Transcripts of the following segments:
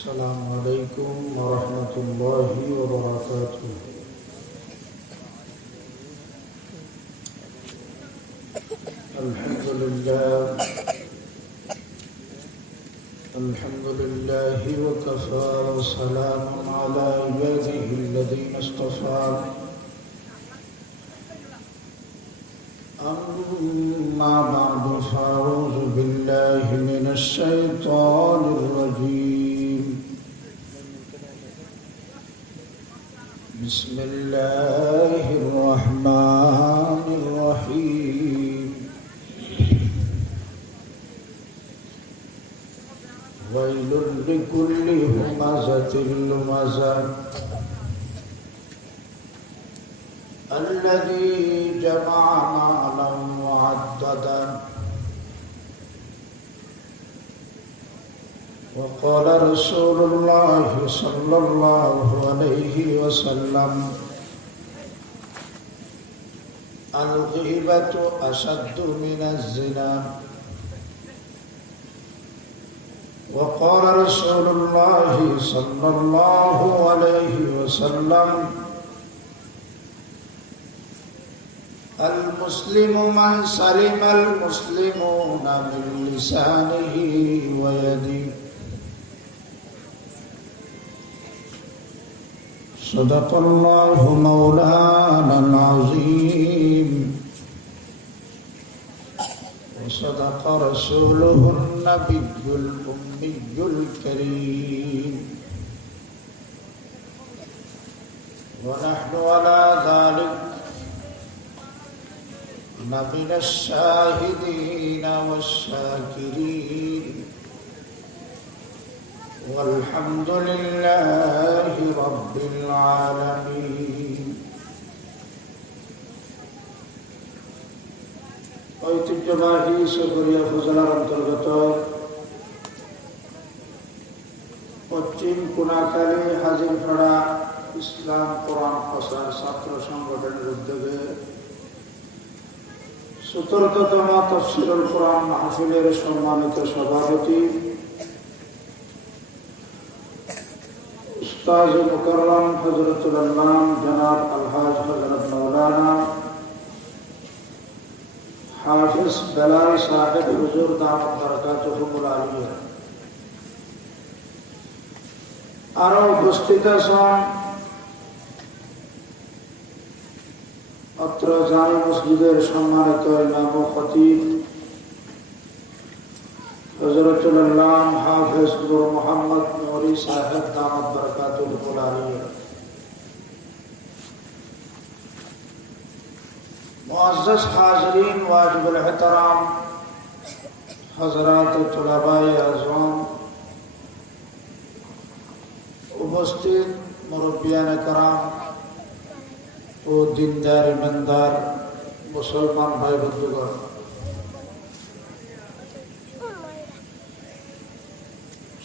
السلام عليكم ورحمة الله وبركاته. الحمد لله وكفى وسلام على عباده الذين اصطفى. أما بعد فأعوذ بالله من الشيطان الرجيم. بسم الله الرحمن الرحيم. ويل لكل همزة لمزة الذي جمع مالا وعددا. وقال رسول الله صلى الله عليه وسلم: الغيبة أشد من الزنا. وقال رسول الله صلى الله عليه وسلم: المسلم من سلم المسلمون من لسانه ويده. صدق الله مولانا العظيم وصدق رسوله النبي الأمي الكريم. ونحن على ذلك من الشاهدين والشاكرين والحمد لله رب العالمين. ঐতিহ্যবাহী সরকারিয়া ফজলার অন্তর্গত পশ্চিম কোনাখালী হাজিরপাড়া ইসলাম কোরআন প্রচার ছাত্র সংগঠনের উদ্যোগে ১৭তম তাফসীরুল কোরআন মাহফিলের সম্মানিত সভাপতি উস্তাদ মুকাররম হযরতুল আল্লাম জনাব আলহাজ হযরত মাওলানা হাফিজ বেলাল সাহেব হুজুর দামাত বরকাতুহুল আলিয়া, আরো উপস্থিত আছেন অত্র জামি মসজিদের সম্মানিত ইমাম ও খতিব হযরতুল আল্লাম হাফিজ নূর মোহাম্মদ নূরী সাহেব দামাত বরকাতুহুল আলিয়া, मुअज़्ज़ज़ हाज़रीन वाजिबुल एहतराम हज़रात तुलबाए आज़म, उपस्थित मुरब्बियान कराम ও দিনদার ইমানদার মুসলমান ভাই বন্ধুগণ,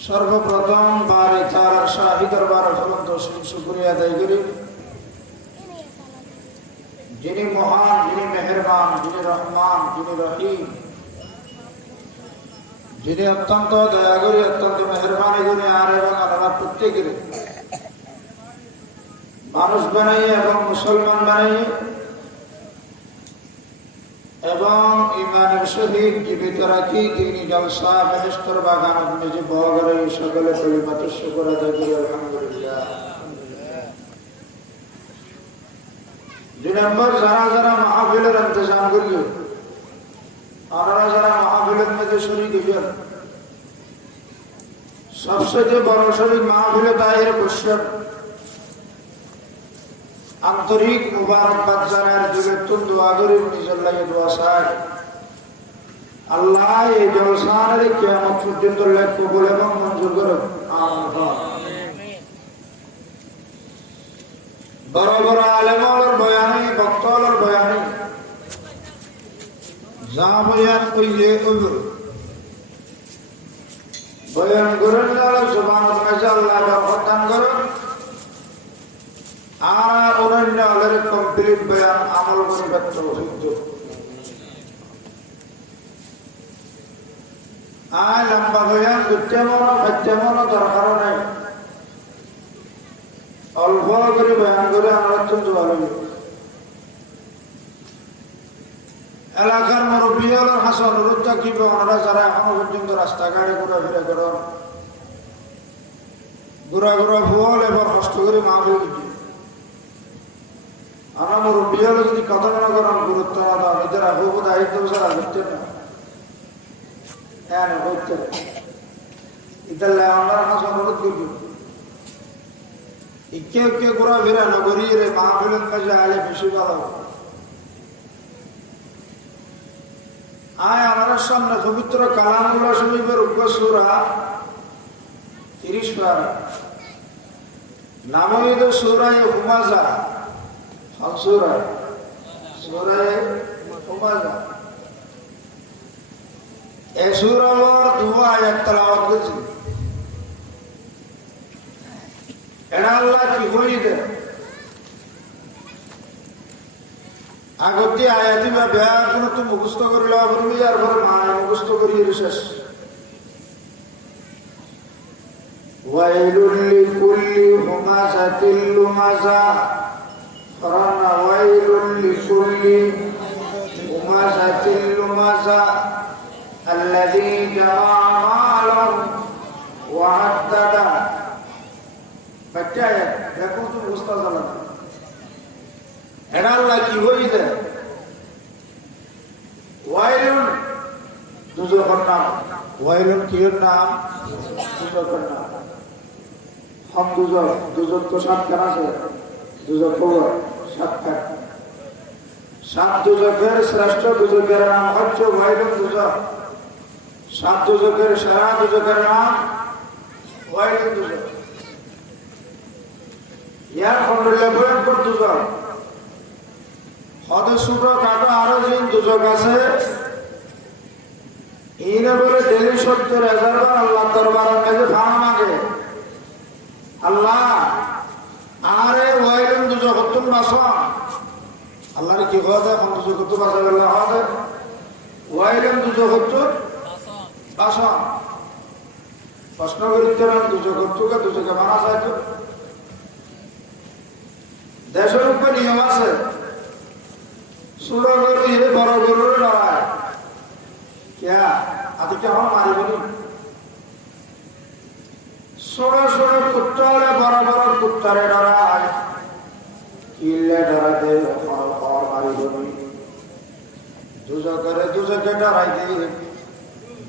সর্বপ্রথম বারে তাআলার শাহী দরবার অফুরন্ত শুকরিয়া আদায় করি, যিনি মহান, যিনি মেহেরবান, যিনি রহমান, যিনি রহিম, যিনি অত্যন্ত দয়াগরী, অত্যন্ত মেহেরবানি গুণী আর এবং আল্লাহ প্রত্যেকের মানুষ বানাইয়ে এবং মুসলমান বানাইয়ে এবং ইমানের সহিত জীবিত রাখি তিনি জলসা বেহেশতের বাগান নিজে বহরে সকলে কালিমাত শুকর আদায় করি আলহামদুলিল্লাহ। ২ নম্বর, যারা যারা মাহফিলের ইন্তজাম করিও, আপনারা যারা মাহফিলের মধ্যে শরীক হইবেন, সবচেয়ে বড় শরীক মাহফিলে তাহির বসছেন, আন্তরিক মুবারকবাদ জানার যুগে তুন দোয়া করি, নিজের লাগে দোয়া চাই আল্লাহ এই জলসার কিয়ামত পর্যন্ত লেখ কবুল এবং মঞ্জুর করুন। বড় বড় আলেমর বয়ানে, বক্তর বয়ানে যা বয়ান কইলে বয়ান করেন জবানত মেজা আল্লাহ বরকত করুন, আর অরণ্য আলের কমপ্লিট বয়ান আমল করিবার তৌফিক দিন। লম্বা বয়ান করতে মনো দরকার নাই। করে বয়ান করে আমার অত্যন্ত ভালো লাগে। এলাকার মুরব্বী হল হাসান রুদ্দা কি ওনারা যারা এখনো পর্যন্ত রাস্তাঘাটে ঘোরাফেরা করেন, ঘোরা ভুল এবার কষ্ট করে মা বলি আমার মুরব্বী হলে যদি কথা মনে করেন গুরুত্ব না দাও এদের আবু দায়িত্ব সারা করতে না হ্যাঁ করতে ইতালে আমরা হাসান অনুরোধ করবো ইকে ঘোরাফেরা নগরী রে মা বলেন কাজে আলে বেশি ভালো। আয় আমার সামনে পবিত্র কালামুল্লাহ শরীফের উপসূরা 30 পারা নামে তো সূরায়ে হুমাযা সূরায়ে হুমাযা এই সূরার 2 আয়াত তেলাওয়াত করেছি। এটা আল্লাহ কি কইতে আগতে আয়াতি বা ব্যাকরণ তো মুখস্থ করিলা বলবি আর পরে মানে মুখস্থ করিয়ে শেষ। ওয়াইলুল লিকুল্লি হুমাযাতিল লুমাযা ফারানা ওয়াইলুল লিকুল্লি হুমাযাতিল লুমাযা আল্লাযী জামা মালান ওয়া আদ্দাদা। বাচ্চা দেখো তো মুখস্থ জানা এটা আল্লাহ কি হইতে ওয়াইলুন দুজকের নাম, ওয়াইলুন কির নাম দুজকের নাম। হম দুজক তো 7 আছে, দুজক খবর 7 7 দুজকের শ্রেষ্ঠ দুজকের নাম হচ্ছে ওয়াইলুন দুজক। 7 দুজকের সেরা দুজকের নাম ওয়াইলুন দুজক। ইয়ার খন্ডলে ভয়ঙ্কর দুজক হদে শুক্র কাটো আরো যে দুজক আছে ইনে বলে ডেলি 70,000 বার আল্লাহ দরবারে কাছে ফানা মাগে আল্লাহ আরে ওয়াইলুন দুজক তুম বাসা আল্লাহর কি কথা কোন দুজক তুম বাসা আল্লাহ হবে ওয়াইলুন দুজক তুম বাসা প্রশ্ন করিতে না দুজক তুকে দুজকে মারা যায় তো দেশের উপর নিয়ম আছে ছোট গরু ইয়ে বড় গরুর লড়াই কে আদি কেমন মারিবনি ছোট কুত্তারে বড় কুত্তারে ডরায় কিলে ডরাতে মারিবনি দুজকে ডরাই দিয়ে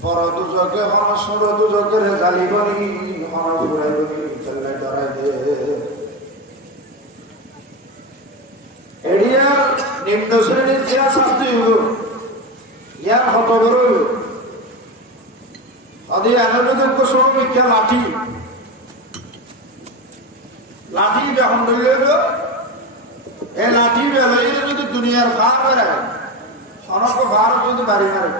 বড় দুজকে হন ছোট দুজকে জ্বালিবনি হন ঘুরাইবনি কিলে ডরাই দিয়ে এরিয়ার নিম্ন শ্রেণীর যে শাস্তি হইব ইয়ার হত বড় হইব আদি আনন্দযোগ্য শ্রমিকা লাঠি যখন ধরল এই লাঠি বেলায় যদি দুনিয়ার ভার বেড়ায় সনক ভার যদি বাড়ি মারে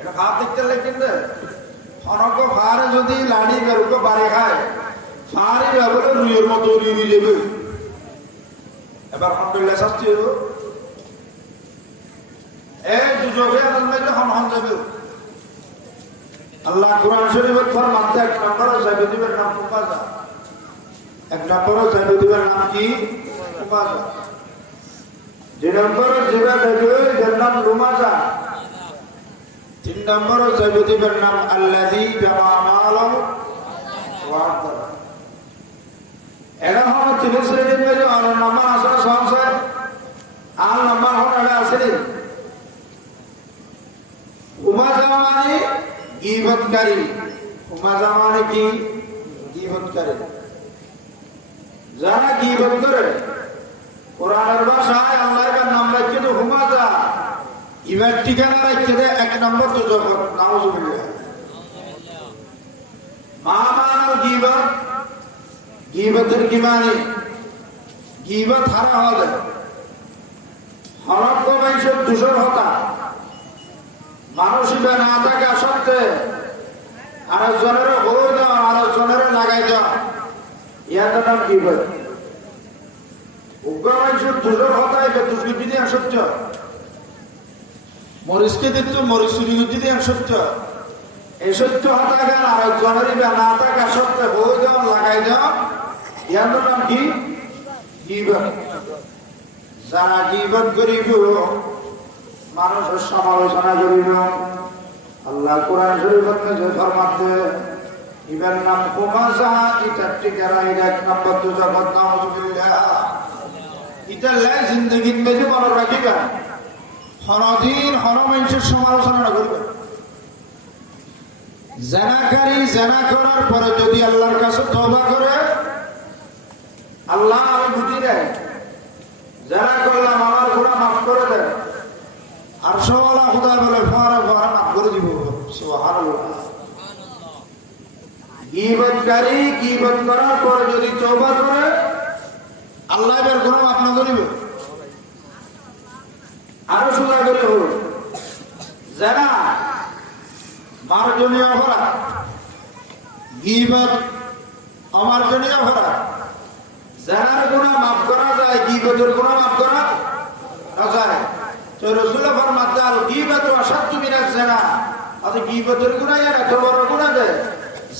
এটা ভাব দেখতে কিন্তু সনক ভার যদি লাঠি বেরুক বাড়ি খায় ফারি ব্যবহার রুইয়ের মতো উড়িয়ে যাবে এবার আলহামদুলিল্লাহ শাস্তি হইব এই দুজকে আনন্দে যখন হন যাবে আল্লাহ কোরআন শরীফের ফরমাতে 1 নম্বর জাবিদিবের নাম হুমাযা 1 নম্বর জাবিদিবের নাম কি হুমাযা 2 নম্বর জিবা দেবের নাম লুমাযা 3 নম্বর জাবিদিবের নাম আল্লাযী জামা মালান ওয়া আদ্দাদা। এরা হলো 3 শ্রেণীর মধ্যে আর নাম্বার আসলে সংসার আর নাম্বার হলো এটা আসলে হুমাযা মানে গীবতকারী। হুমাযা মানে কি গীবতকারী যারা গীবত করে কোরআনের ভাষায় আল্লাহ এর নাম রাখছে তো হুমাযা ইবার ঠিকানা রাখছে 1 নম্বর তো জগৎ নাউজুবিল্লাহ। মা মানার গীবত গীবতের কি মানে গীবত হারা হবে হরক মানুষের দূষণ হতা মানুষই না থাকা সত্ত্বে আরেকজনের হয়ে যাওয়া আরেকজনের লাগাই যাওয়া ইয়ার নাম গীবত। উগ্র মানুষের দূষণ হতা এটা দুষ্কৃতি দিয়ে সত্য মরিচকে দিত মরিচ চুরি দিয়ে সত্য এই সত্য হতা গেল আরেকজনেরই না থাকা সত্ত্বে হয়ে যাওয়া লাগাই যাওয়া ইয়ার নাম কি? গীবত। যারা গীবত করিব, মানুষের সমালোচনা করিব, আল্লাহ কোরআন শরীফের মধ্যে ফরমাতে ইবার নাম হুমাজা। এটা ঠিকানা, এটা এক নম্বর দুজগৎ। নাউযুবিল্লাহ। এটা লাই জিন্দগির মেজে মনে রাখিবা, হরদিন হরমেন্সের সমালোচনা করবে। জানাকারী জানা করার পরে যদি আল্লাহর কাছে তওবা করে, আল্লাহ আমি বুঝি দেয়, জানা করলাম আমার গুনাহ মাফ করে দেয়। আর সওয়ালা খোদা বলে ফোয়ারা ফোয়ারা মাফ করে দিব। সুবহানাল্লাহ। গীবতকারী গীবত করার পরে যদি তওবা করে, আল্লাহ এর গুনাহ মাফ না করিবে। আরো সোজা করে হল জানা মার্জনীয় অপরাধ, গীবত অমার্জনীয় অপরাধ। জানার গুনাহ মাফ করা যায়, গীবতের গুনাহ মাফ করা যায়। তো রাসূল ফরমাতে আল গীবতু আশাদ্দু মিনাজ জানা। অর্থাৎ গীবতের গুনাহ এত বড় গুনাহ যে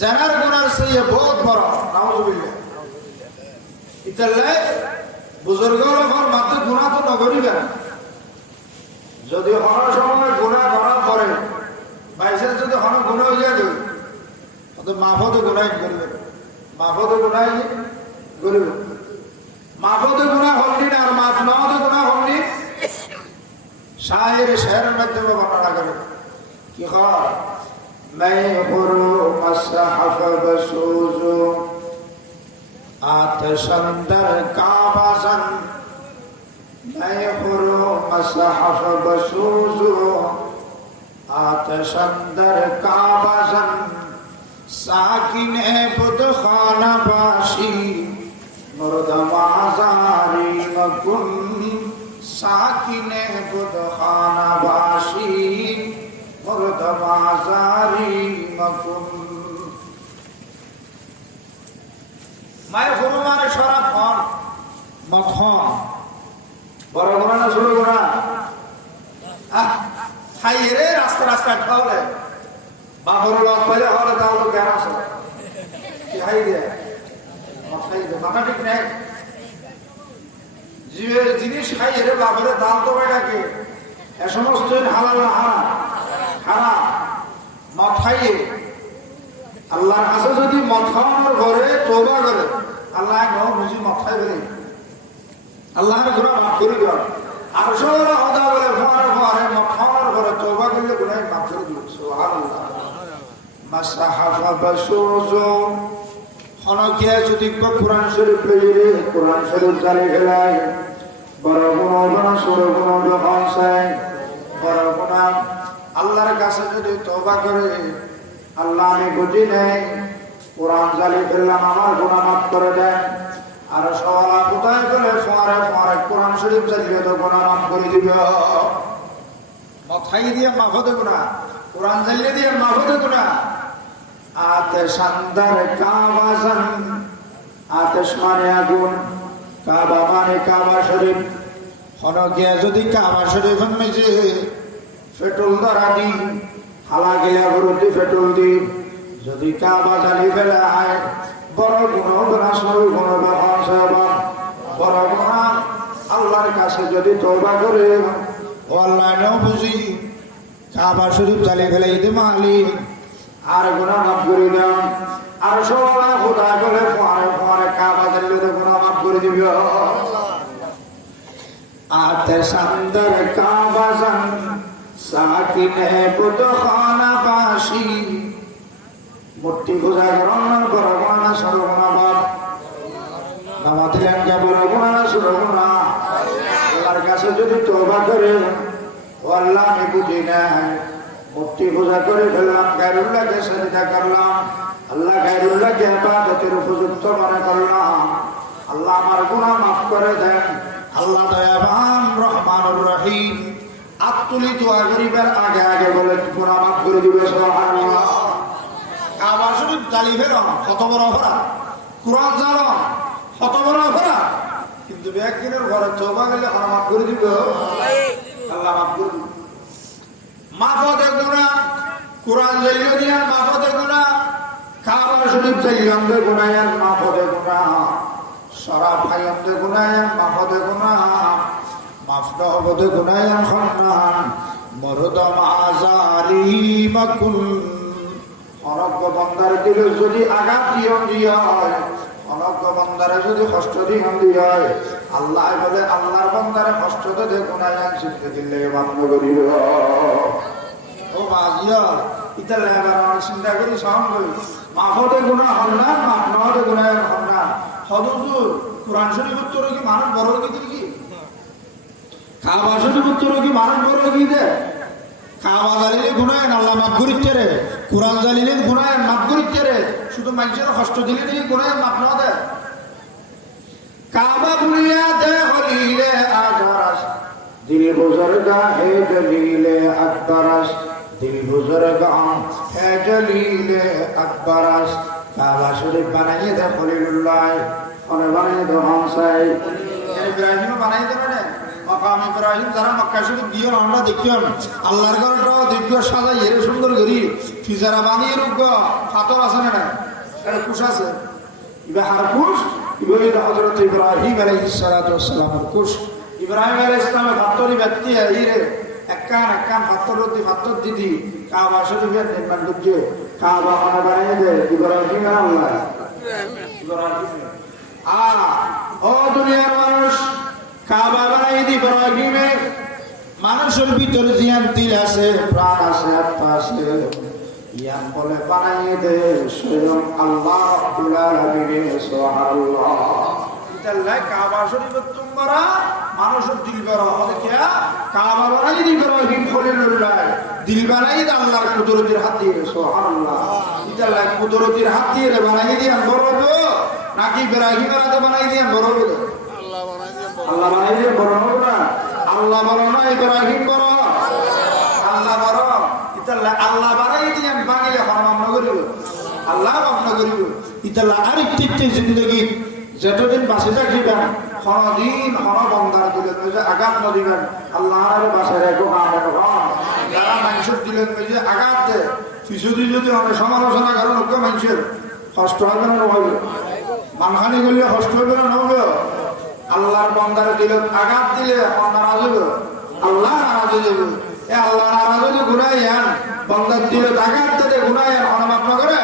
জানার গুনাহর চেয়ে বহুত বড়। নাউযুবিল্লাহ। ইতাল্লাই বুজুর্গরা ফরমাতে গুনাহ তো নগরিবেন। যদি হওয়ার সময় গুনাহ করার পরে বাইসে যদি হওয়ার গুনাহ হয়ে যায়, তো মাফতে গুনাহ করবে, মাফতে গুনাহ করবে। মাফতে গুনাহ হলনি না, আর মাফ না হতে গুনাহ হলনি। শায়ের শেরের মাধ্যমে বর্ণনা করে কি হয়, मैं खुरू मसहफ बसूजू आतशंदर काबसन। मैं खुरू मसहफ बसूजू आतशंदर काबसन। साकिने बुद खाना बाशी मुर्दमाजारी मकुन। साकिने बुद खाना बाशी मुर्दमाजारी मकुन। मैं खुरू माने शराब खान मखन। বড় গুনাহ না ছোট গুনাহ? খাই রে রাস্তা রাস্তা খাওয়ালে বাবর লোক পাইলে হলে তাও তো জ্ঞান আছে কি খাই দে খাই দে মাথা ঠিক নেই। যে জিনিস খাই রে বাবরে দাম তো এটাকে এ সমস্ত হালাল না হারাম? হারাম। মদ খাইয়ে আল্লাহর কাছে যদি মদ খাওয়ানোর ঘরে তওবা করে, আল্লাহ নও বুঝি মদ খাই বলে আল্লাহর গুনাহ মাফ করে দেন। আর সওয়ালা খোদা বলে ফোয়ারা ফোয়ারা মদ খাওয়ানোর ঘরে তওবা করলে গুনাহ মাফ করে দিবেন। সুবহানাল্লাহ। মাসহাফা বাসুজু। হনকিয়া যদি কোরআন শরীফ লইরে কোরআন শরীফ জালে গেলায়, বড় গুনাহ ছোট গুনাহ হনসায়। বড় গুনাহ আল্লাহর কাছে যদি তওবা করে, আল্লাহ আমি বুঝি নাই, কোরআন জালে ফেললাম, আমার গুনাহ মাফ করে দেন। আর সওয়ালা কোথায় গেলে ফোয়ারা ফোয়ারা কোরআন শরীফ জালিয়ে তো গুনাহ মাফ করে দিবে। মাথায় দিয়ে মাফ হতে গুনাহ, কোরআন জালিয়ে দিয়ে মাফ হতে গুনাহ। আতশান্দার কাবাজান। আতশ মানে আগুন, কাবা মানে কাবা শরীফ। হনকিয়া যদি কাবা শরীফের মেঝে পেট্রোল ধরা দি, হালা গেলে বরুদি পেট্রোল দি, যদি কাবা জ্বালি ফেলা হয়, বড় গুনাহ গুনাহ সরু গুনাহ বাবা। বড় গুনাহ আল্লাহর কাছে যদি তওবা করে, ও আল্লাহ নও বুঝি কাবা শরীফ জ্বালি ফেলে ইতে মালিক আর গুনাহ মাফ করে দাও। আর সওয়ালা খোদা বলে ফোয়ারা ফোয়ারা কাবা জ্বালিয়ে তো গুনাহ মাফ করে দিবে। আতশান্দার কাবাজান। সাকিনে বুদ খানা বাশি। মূর্তি পূজা করার বড় গুনাহ ছোট গুনাহ বাপ। নামাজ দিলেন কে বড় গুনাহ ছোট গুনাহ? আল্লাহর কাছে যদি তওবা করে, ও আল্লাহ আমি বুঝি নাই, মূর্তি পূজা করে ফেললাম, গায়রুল্লাহকে সাজদা করলাম, আল্লাহ গায়রুল্লাহকে ইবাদতের উপযুক্ত মনে করলাম, আল্লাহ আমার গুনাহ মাফ করে দেন। আল্লাহ দয়াবান রহমানুর রহিম। আত্তুলি দোয়া করিবার আগে আগে বলে গুনাহ মাফ করে দিবে। সুবহানাল্লাহ। কাবা শরীফ জ্বালি ফেলাম কত বড় অপরাধ, কোরআন জানো কত বড় অপরাধ, কিন্তু একদিনের ঘরে তওবা করলে আল্লাহ মাফ করে দিবে। আল্লাহ মাফ করে দিবে। মাফতে গুনাহ, কোরআন জ্বালিয়ে দিয়া মাফতে গুনাহ, কাবা শরীফ জ্বালিয়ে গুনাহ, মাফতে গুনাহ। শরাব খাইতে গুনায়ান মাফতে গুনাহ মাফদা হবতে গুনায়ান খান্নান মরদ মাজালিমাকুন অনজ্ঞ বন্দার দিলে যদি আঘাত দিয়ে হয় অনজ্ঞ বন্দারে যদি কষ্ট দিয়ে হয় আল্লাহ বলে আল্লাহর বন্দারে কষ্ট দে গুনায়ান শিখতে দিলে বন্ধ করিব ও বাজিয়া ইতার লেবার আমার চিন্তা করি সহন করি মাফতে গুনাহ হল না মাফ না হতে গুনায়ান হল না হদুর কোরআন শরীফ উত্তর কি মানুষ বড় কি কাবা শরীফ উত্তর কি মানুষ বড় কি দে কাবা জালিলে গুনায়ান আল্লাহ মাফ করিতে রে কোরআন জালিলে গুনায়ান মাফ করিতে রে শুধু মানুষের কষ্ট দিলে দিলে গুনায়ান মাফ না দে কাবা বুলিয়া দে হলিলে আজরাস দিল বুজুর্গা হে জলিলে আকবরাস দিল বুজুর্গা হে জলিলে আকবরাস কাবা শরীফ বানাইয়ে দে খলিলুল্লাহ ওনে বানাইয়ে দে হামসাই ইব্রাহিম বানাইয়ে দে না মাকাম ইব্রাহিম যারা মক্কা শরীফ গিয়ে আমরা দেখিলাম আল্লাহর ঘরটা দিব্য সাজাই এর সুন্দর করি ফিজারা বানিয়ে রুগ ফাতর আছে না এটা কুশ আছে ইবা হারকুশ ইবা হযরত ইব্রাহিম আলাইহিস সালাতু ওয়াস সালামের কুশ ইব্রাহিম আলাইহিস সালামের ফাতরি ব্যক্তি আইরে একান ফাতর দিদি কাবা শরীফের নির্মাণ করছে কাবা বানাইয়ে দে ইব্রাহিম আল্লাহ ইব্রাহিম ও দুনিয়ার মানুষ কাবা বানাই দি ইব্রাহিমে মানুষের ভিতরে জিয়ান দিল আছে প্রাণ আছে আত্মা আছে ইয়ান বলে বানাই দে স্বয়ং আল্লাহ রাব্বুল আলামিন সুবহানাল্লাহ ইতাল্লাহ কাবা শরীফে তোমরা মানুষের দিল বড় হবে কি কাবা বানাই দি ইব্রাহিম খলিলুল্লাহ দিল বানাই দে আল্লাহর কুদরতের হাত দিয়ে সুবহানাল্লাহ ইতাল্লাহ কুদরতের হাত দিয়ে বানাই দি বড় হবে নাকি ইব্রাহিমের হাতে বানাই দিয়ে বড় হবে আল্লাহ বানাই দিয়ে বড় হবে না আল্লাহ বড় না ইব্রাহিম বড় আল্লাহ বড় ইতাল্লাহ আল্লাহ বানাই দিয়ে বাঙালি হরমাম না করিব আল্লাহ মাফ না করিব ইতাল্লাহ আরেকটি জিন্দগি যতদিন বাঁচে থাকিবেন হরদিন হর বন্দার দিলেন যে আঘাত ন দিবেন আল্লাহর বাসায় রেখো যারা মানুষের দিলেন যে আঘাত দেয় শিশুদি যদি অনেক সমালোচনা করেন লোক মানুষের কষ্ট হবে না নহবে মানখানি করলে কষ্ট হবে না নহবে আল্লাহর বন্দারে দিলে আঘাত দিলে নারাজ হবে আল্লাহ নারাজ হয়ে যাবে আল্লাহ নারাজ হলে গুনাই আন বন্দার দিলে আঘাত দিলে গুনাই আন অনামাপ না করে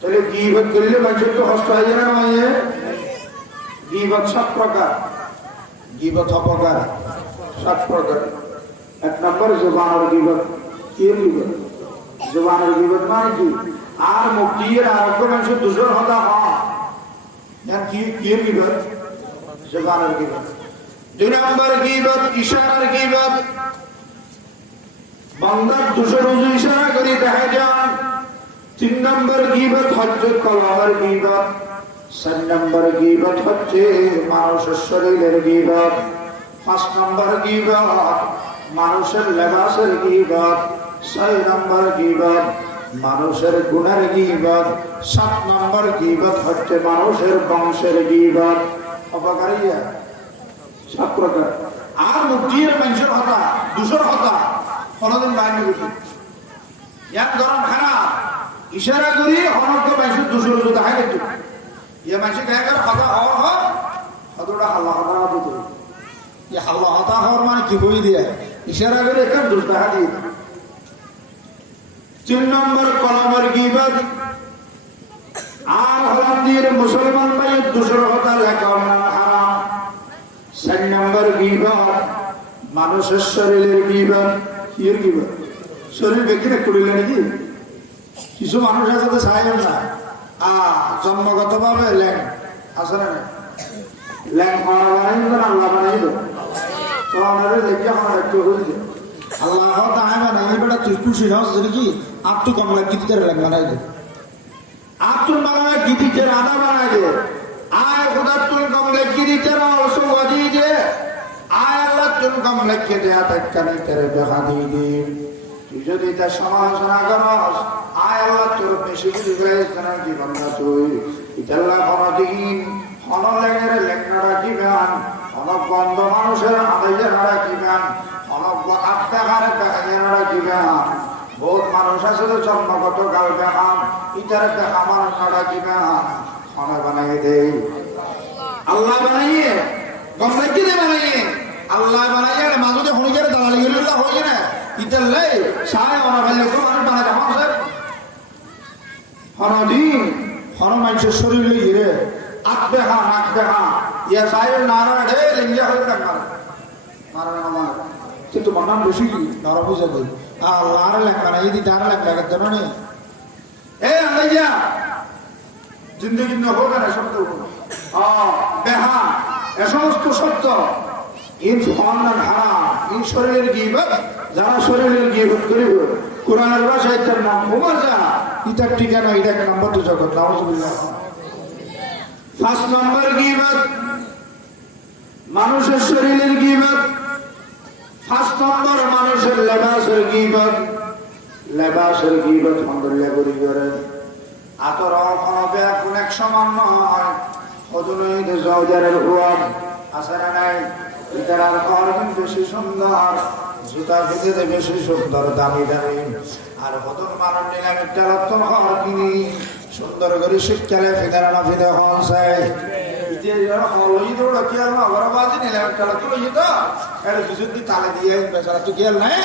তাহলে গীবত করলে মানুষের তো কষ্ট হয়ে যায় না মাইয়ে গীবত 7 প্রকার গীবত অপকার 7 প্রকার 1 নম্বর জবানের গীবত কি গীবত জবানের গীবত মানে কি আর মুক্তির আরোগ্য মানুষের দুজন হতা হয় কি গীবত জবানের গীবত 2 নম্বর গীবত ইশারার গীবত বান্দার দুজন রুজু ইশারা করে দেখা যায় 3 নম্বর গীবত হচ্ছে কলমের গীবত 4 নম্বর গীবত হচ্ছে মানুষের শরীরের গীবত 5 নম্বর গীবত মানুষের লেবাসের গীবত 6 নম্বর গীবত মানুষের গুণের গীবত 7 নম্বর গীবত হচ্ছে মানুষের বংশের গীবত অপকারিয়া 7 প্রকার আর মুক্তির মানুষের হতা দুশোর হতা কোনদিন বাইরে গেছে এক গরম খারাপ ইশারা করি অনর্থ মানুষের দুশোর যদি হয় একটু ইয়ে মানুষের গায়ে হতা হওয়ার হয় হতটা হাল্লা হতা হতো ইয়ে হাল্লা হতা হওয়ার মানে কি বই দিয়ে ইশারা করে একটা 2 টাকা দিয়ে 3 নম্বর কলমের গীবত আর হলান্দির মুসলমান ভাইয়ের দুশোর হতা লেখা হারাম 4 নম্বর গীবত মানুষের শরীরের গীবত কি গীবত শরীর বেঁকে করিলে নাকি কিছু মানুষ আছে তো চাই না জন্মগত ভাবে ল্যাং আছে না ল্যাং মারা বানাই না আল্লাহ বানাই তো আমাদের দেখি আমার একটু হয়েছে আল্লাহ তাই বানাই বেটা তুই খুশি হস কি আর তো কমলা গীতিতে ল্যাং বানাই দে আর তুই বানায় গীতিতে রাধা বানাই দে আয় খোদার তুই কমলা গীতিতে অবশ্য বাজিয়ে দে আয় আল্লাহ তুই কমলা খেতে আটাকানি তেরে দেখা দিয়ে দে তুই যদি তার সমালোচনা করস আয় আল্লাহ তোর বেশি বুঝি না জীবন না তুই ইতাল্লাহ কোনদিন হনলেগের লেখনা রাখিবেন অনক বন্ধ মানুষের আদাইয়ে রাখিবেন অনক আত্মাহার দেখাইয়ে রাখিবেন বহুত মানুষ আছে জন্মগত গাল দেখান ইতার দেখা মানুষ রাখিবেন আমরা বানাই দেই আল্লাহ বানাইয়ে গমলা কি দিয়ে বানাইয়ে আল্লাহ বানাইয়ে মাঝে হনিকের দালালি গরিল্লা হয়ে না ইতাল্লে সায় ওরা ভাই লোক মানুষ বানাই রাখা স্যার হনদিন হন মানুষের শরীর লিয়ে আঁকবে হা নাকবে হা ইয়া সাহেব নারা ঢে লিঙ্গা হয়ে রাখা মারা আমার কিন্তু মানাম বেশি নর বুঝে দেই আল্লাহর লেখা না এই তার লেখা করতে না এ আলাইয়া জিন্দগি ন হোগা না শব্দ বেহা এ সমস্ত শব্দ ইন ফানান হারাম ইন শরীরের গীবত যারা শরীরের গীবত করিব কোরআনের ভাষায় তার নাম মুমাজা ইতার ঠিকানা এটা এক নম্বর তো জগৎ নাউজুবিল্লাহ 5 নম্বর গীবত মানুষের শরীরের গীবত 5 নম্বর মানুষের লেবাসের গীবত আলহামদুলিল্লাহ করি করে আতর অনবে এক সমান নয় অজনই জওজারের হুয়াব আসরা নাই ইতারার ঘর বেশি সুন্দর জুতা ভিতরে বেশি সুন্দর দামি দামি আর বদন মানব নিলাম একটা রত্ন ঘর কিনি সুন্দর করে শিক্ষালে ফিদারা না ফিদে হন চাই ইতে যারা হলই দৌড় কি আর আমরা বাজি নিলাম একটা রত্ন লই তো এর বিশুদ্ধি তালে দিয়ে বেচারা তো গেল নাই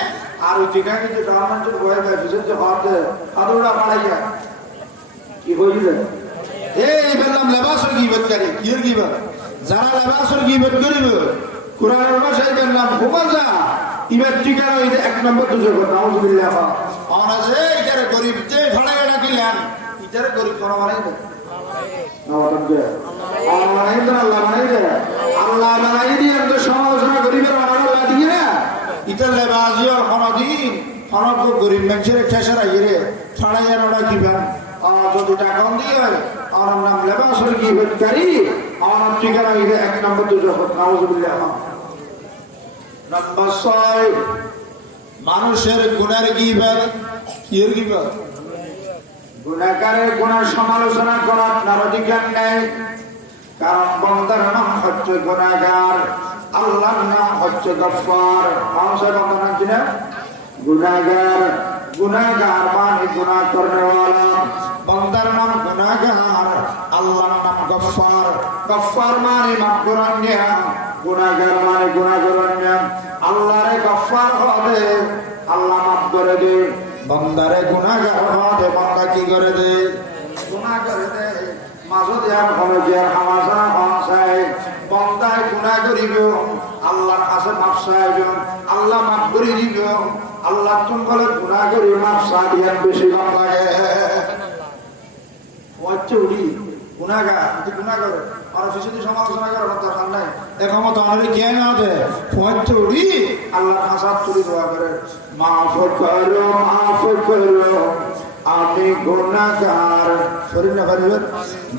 আর ওই জায়গায় যে গভর্নমেন্টের বয়ে বা বিশুদ্ধি হওয়ার আদৌড়া বাড়াইয়া কি বলিলেন এই বললাম লেবাসের গীবতকারী কির গীবত যারা লেবাসের গীবত করিব কোরআনের ভাষায় বললাম হুমাজা ইবার ঠিকানা এটা এক নম্বর তো জগৎ নাউজুবিল্লাহ আমরা যে এটারে গরিব যে ভাড়ায় রাখিলেন এটারে গরিব কোন মানে আল্লাহ বানাই দিয়ে তো সমালোচনা গরিবের আল্লাহ দিয়ে না এটা লেবাসিয়ার কোনদিন অনেক গরিব মানুষের ঠেসে রাখিয়ে ছাড়াইয়া নড়া কিবেন যদি টাকা দিয়ে আমার নাম লেবাসের গীবতকারী আমার ঠিকানা এটা এক নম্বর তো জগৎ নাউজুবিল্লাহ নম্বর 6 মানুষের গুনার গীবত কির গীবত গুনাহগারের গুনাহ সমালোচনা করা আপনার অধিকার নেই কারণ বান্দার নাম হচ্ছে গুনাহগার আল্লাহর নাম হচ্ছে গফফার মানুষের বান্দার নাম কি না গুনাহগার গুনাহগার মানে গুনাহ করনে वाला বান্দার নাম গুনাহগার আল্লাহর নাম গফফার গফফার মানে মাফ করার নিয়াম গুনাহগার মানে গুনাহ করার নিয়াম আল্লাহরে গফফার হবে আল্লাহ মাফ করে দে বান্দারে গুনাহগার হবে বান্দা কি করে দে গুনাহ করে দে মাঝে দেয়ার হবে যে হামাজা হনসাই বান্দায় গুনাহ করিব আল্লাহর কাছে মাফ চাইব আল্লাহ মাফ করে দিব আল্লাহ তুমি বলে গুনাহ করি মাফ চাইয়া বেশি ভালো লাগে ওয়াচ্চুরি গুনাহগার তুই গুনাহ করে আর ফিসুদি সমালোচনা করে না দরকার নাই এখন তো আমাদের জ্ঞান আছে ওয়াচ্চুরি আল্লাহর কাছে চুরি দোয়া করে মাফ করো আমি গুনাহগার শরীর না পারিবেন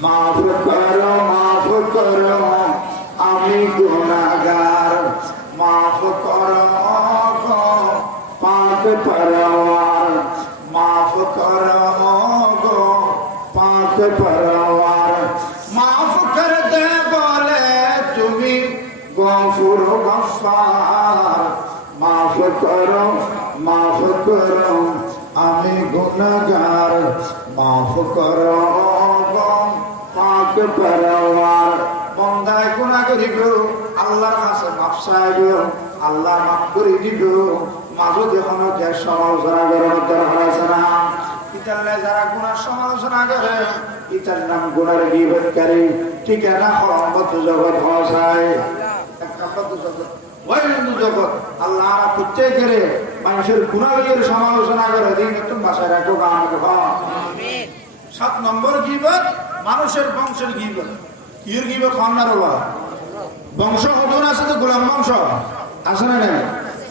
মাফ করো আমি গুনাহগার মাফ করো পাক পরওয়ার মাফ করো গো পাক পরওয়ার মাফ করে দে বলে তুমি গফুর গফফার মাফ করো আমি গুনাহগার মাফ করো গো পাক পরওয়ার বান্দায় গুনাহ করিব আল্লাহর কাছে মাফ চাইব আল্লাহ মাফ করে দিব মাঝে যখন যে সমালোচনা করার দরকার আছে না ইতাল্লাহ যারা গুনাহ সমালোচনা করে ইতার নাম গুনার গীবতকারী ঠিকানা হরমত জগৎ হসায় এক নম্বর তো জগৎ ওই জগৎ আল্লাহ প্রত্যেকের মানুষের গুনাহের সমালোচনা করে দিন একটু ভাষায় রাখো গান আমিন 7 নম্বর গীবত মানুষের বংশের গীবত কির গীবত খান্নার হওয়া বংশ কতজন আছে তো গোলাম বংশ আছে না নাই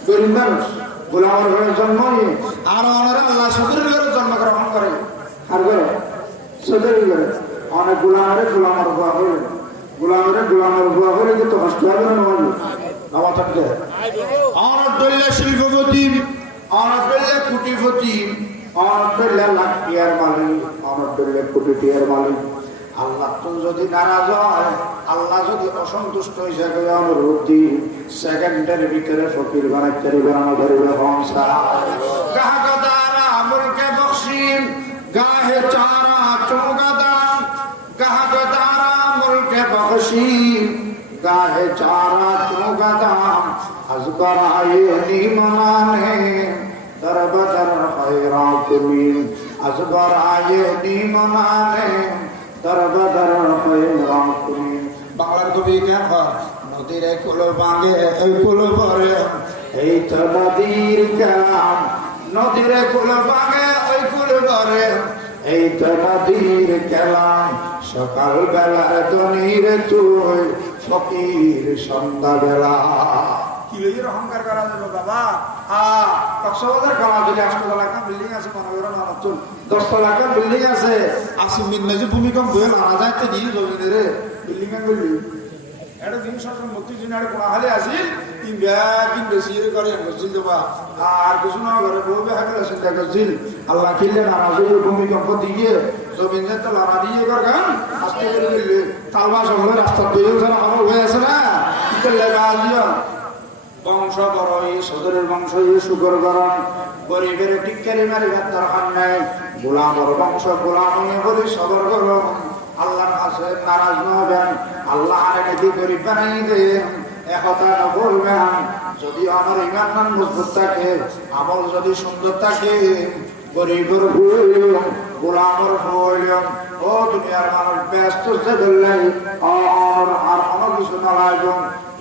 গরিব মানুষ গোলামের ঘরে জন্ম নিয়ে আর ওনারা আল্লাহ সদরের ঘরে জন্মগ্রহণ করে আর করে সদরের ঘরে অনেক গোলামের বুয়া হলে কিন্তু হস্ত হবে না নামা থাকতে অনেক দলীয় শিল্পপতি অনেক দলীয় কুটিপতি অনেক দলীয় লাখ টিয়ার মালিক অনেক দলীয় কোটি টিয়ার মালিক আল্লাহ তুমি যদি নারাজ হয় আল্লাহ যদি অসন্তুষ্ট হিসাবে অনুরোধী সেকেন্ডের ভিতরে ফকির বানাইতে বানানো ধরবে হংসা গাহগাদারা মুলকে বখশিম গাহে চারা চৌগাদা গাহগাদা गाहे चारा चूका दाम आज कराए नीमनाने दर बदर खैरा कुमीन आज कराए नीमनाने दर बदर खैरा कुमीन बांग्लार कवि क्या है नदीर कुल बांगे कुल भरे এই তো নদীর কালাম নদীর কুল বাঙে ওই কুল ভরে এই তো নদীর কালাম সকাল বেলার দনির তুই ফকির সন্ধ্যা বেলা কি লইয়ের অহংকার করা যাবে বাবা কক্সবাজার কলা যদি 8 লাখ বিল্ডিং আছে মনে করো না 10 লাখ বিল্ডিং আছে আসিমিন নজি ভূমিকম্প হয়ে মারা যায় তো দিয়ে জমিনের বিল্ডিং বিল্ডিং এটা দিন সরকার মুক্তি জিনার কোন হালে আসিল তিন ব্যাগিন বেশি করে মসজিদ দেবা আর কিছু না করে বহু ব্যাগের আছে মসজিদ আল্লাহ কিল্লে নামাজের ভূমিকম্প দিয়ে জমিন যে লড়া দিয়ে করগান আস্তে করে দিলে তালবা সঙ্গে রাস্তা তৈরি করা হয়ে আছে না কি লাগা দিও বংশ বড় এই সদরের বংশ এই শুকর গরম গরিবের টিক্কারি মারি দরকার নাই গোলামর বংশ গোলাম বলি সদর গরম আল্লাহর কাছে নারাজ হবেন আল্লাহ আরেকটি গরিব বানাই দেন একথা বলবেন যদি আমার ইমান মজবুত থাকে আমল যদি সুন্দর থাকে গরিবের ভুল গোলামর ভুল ও দুনিয়ার মানুষ ব্যস্ত যে বললেন আর আমার কিছু না লাগবে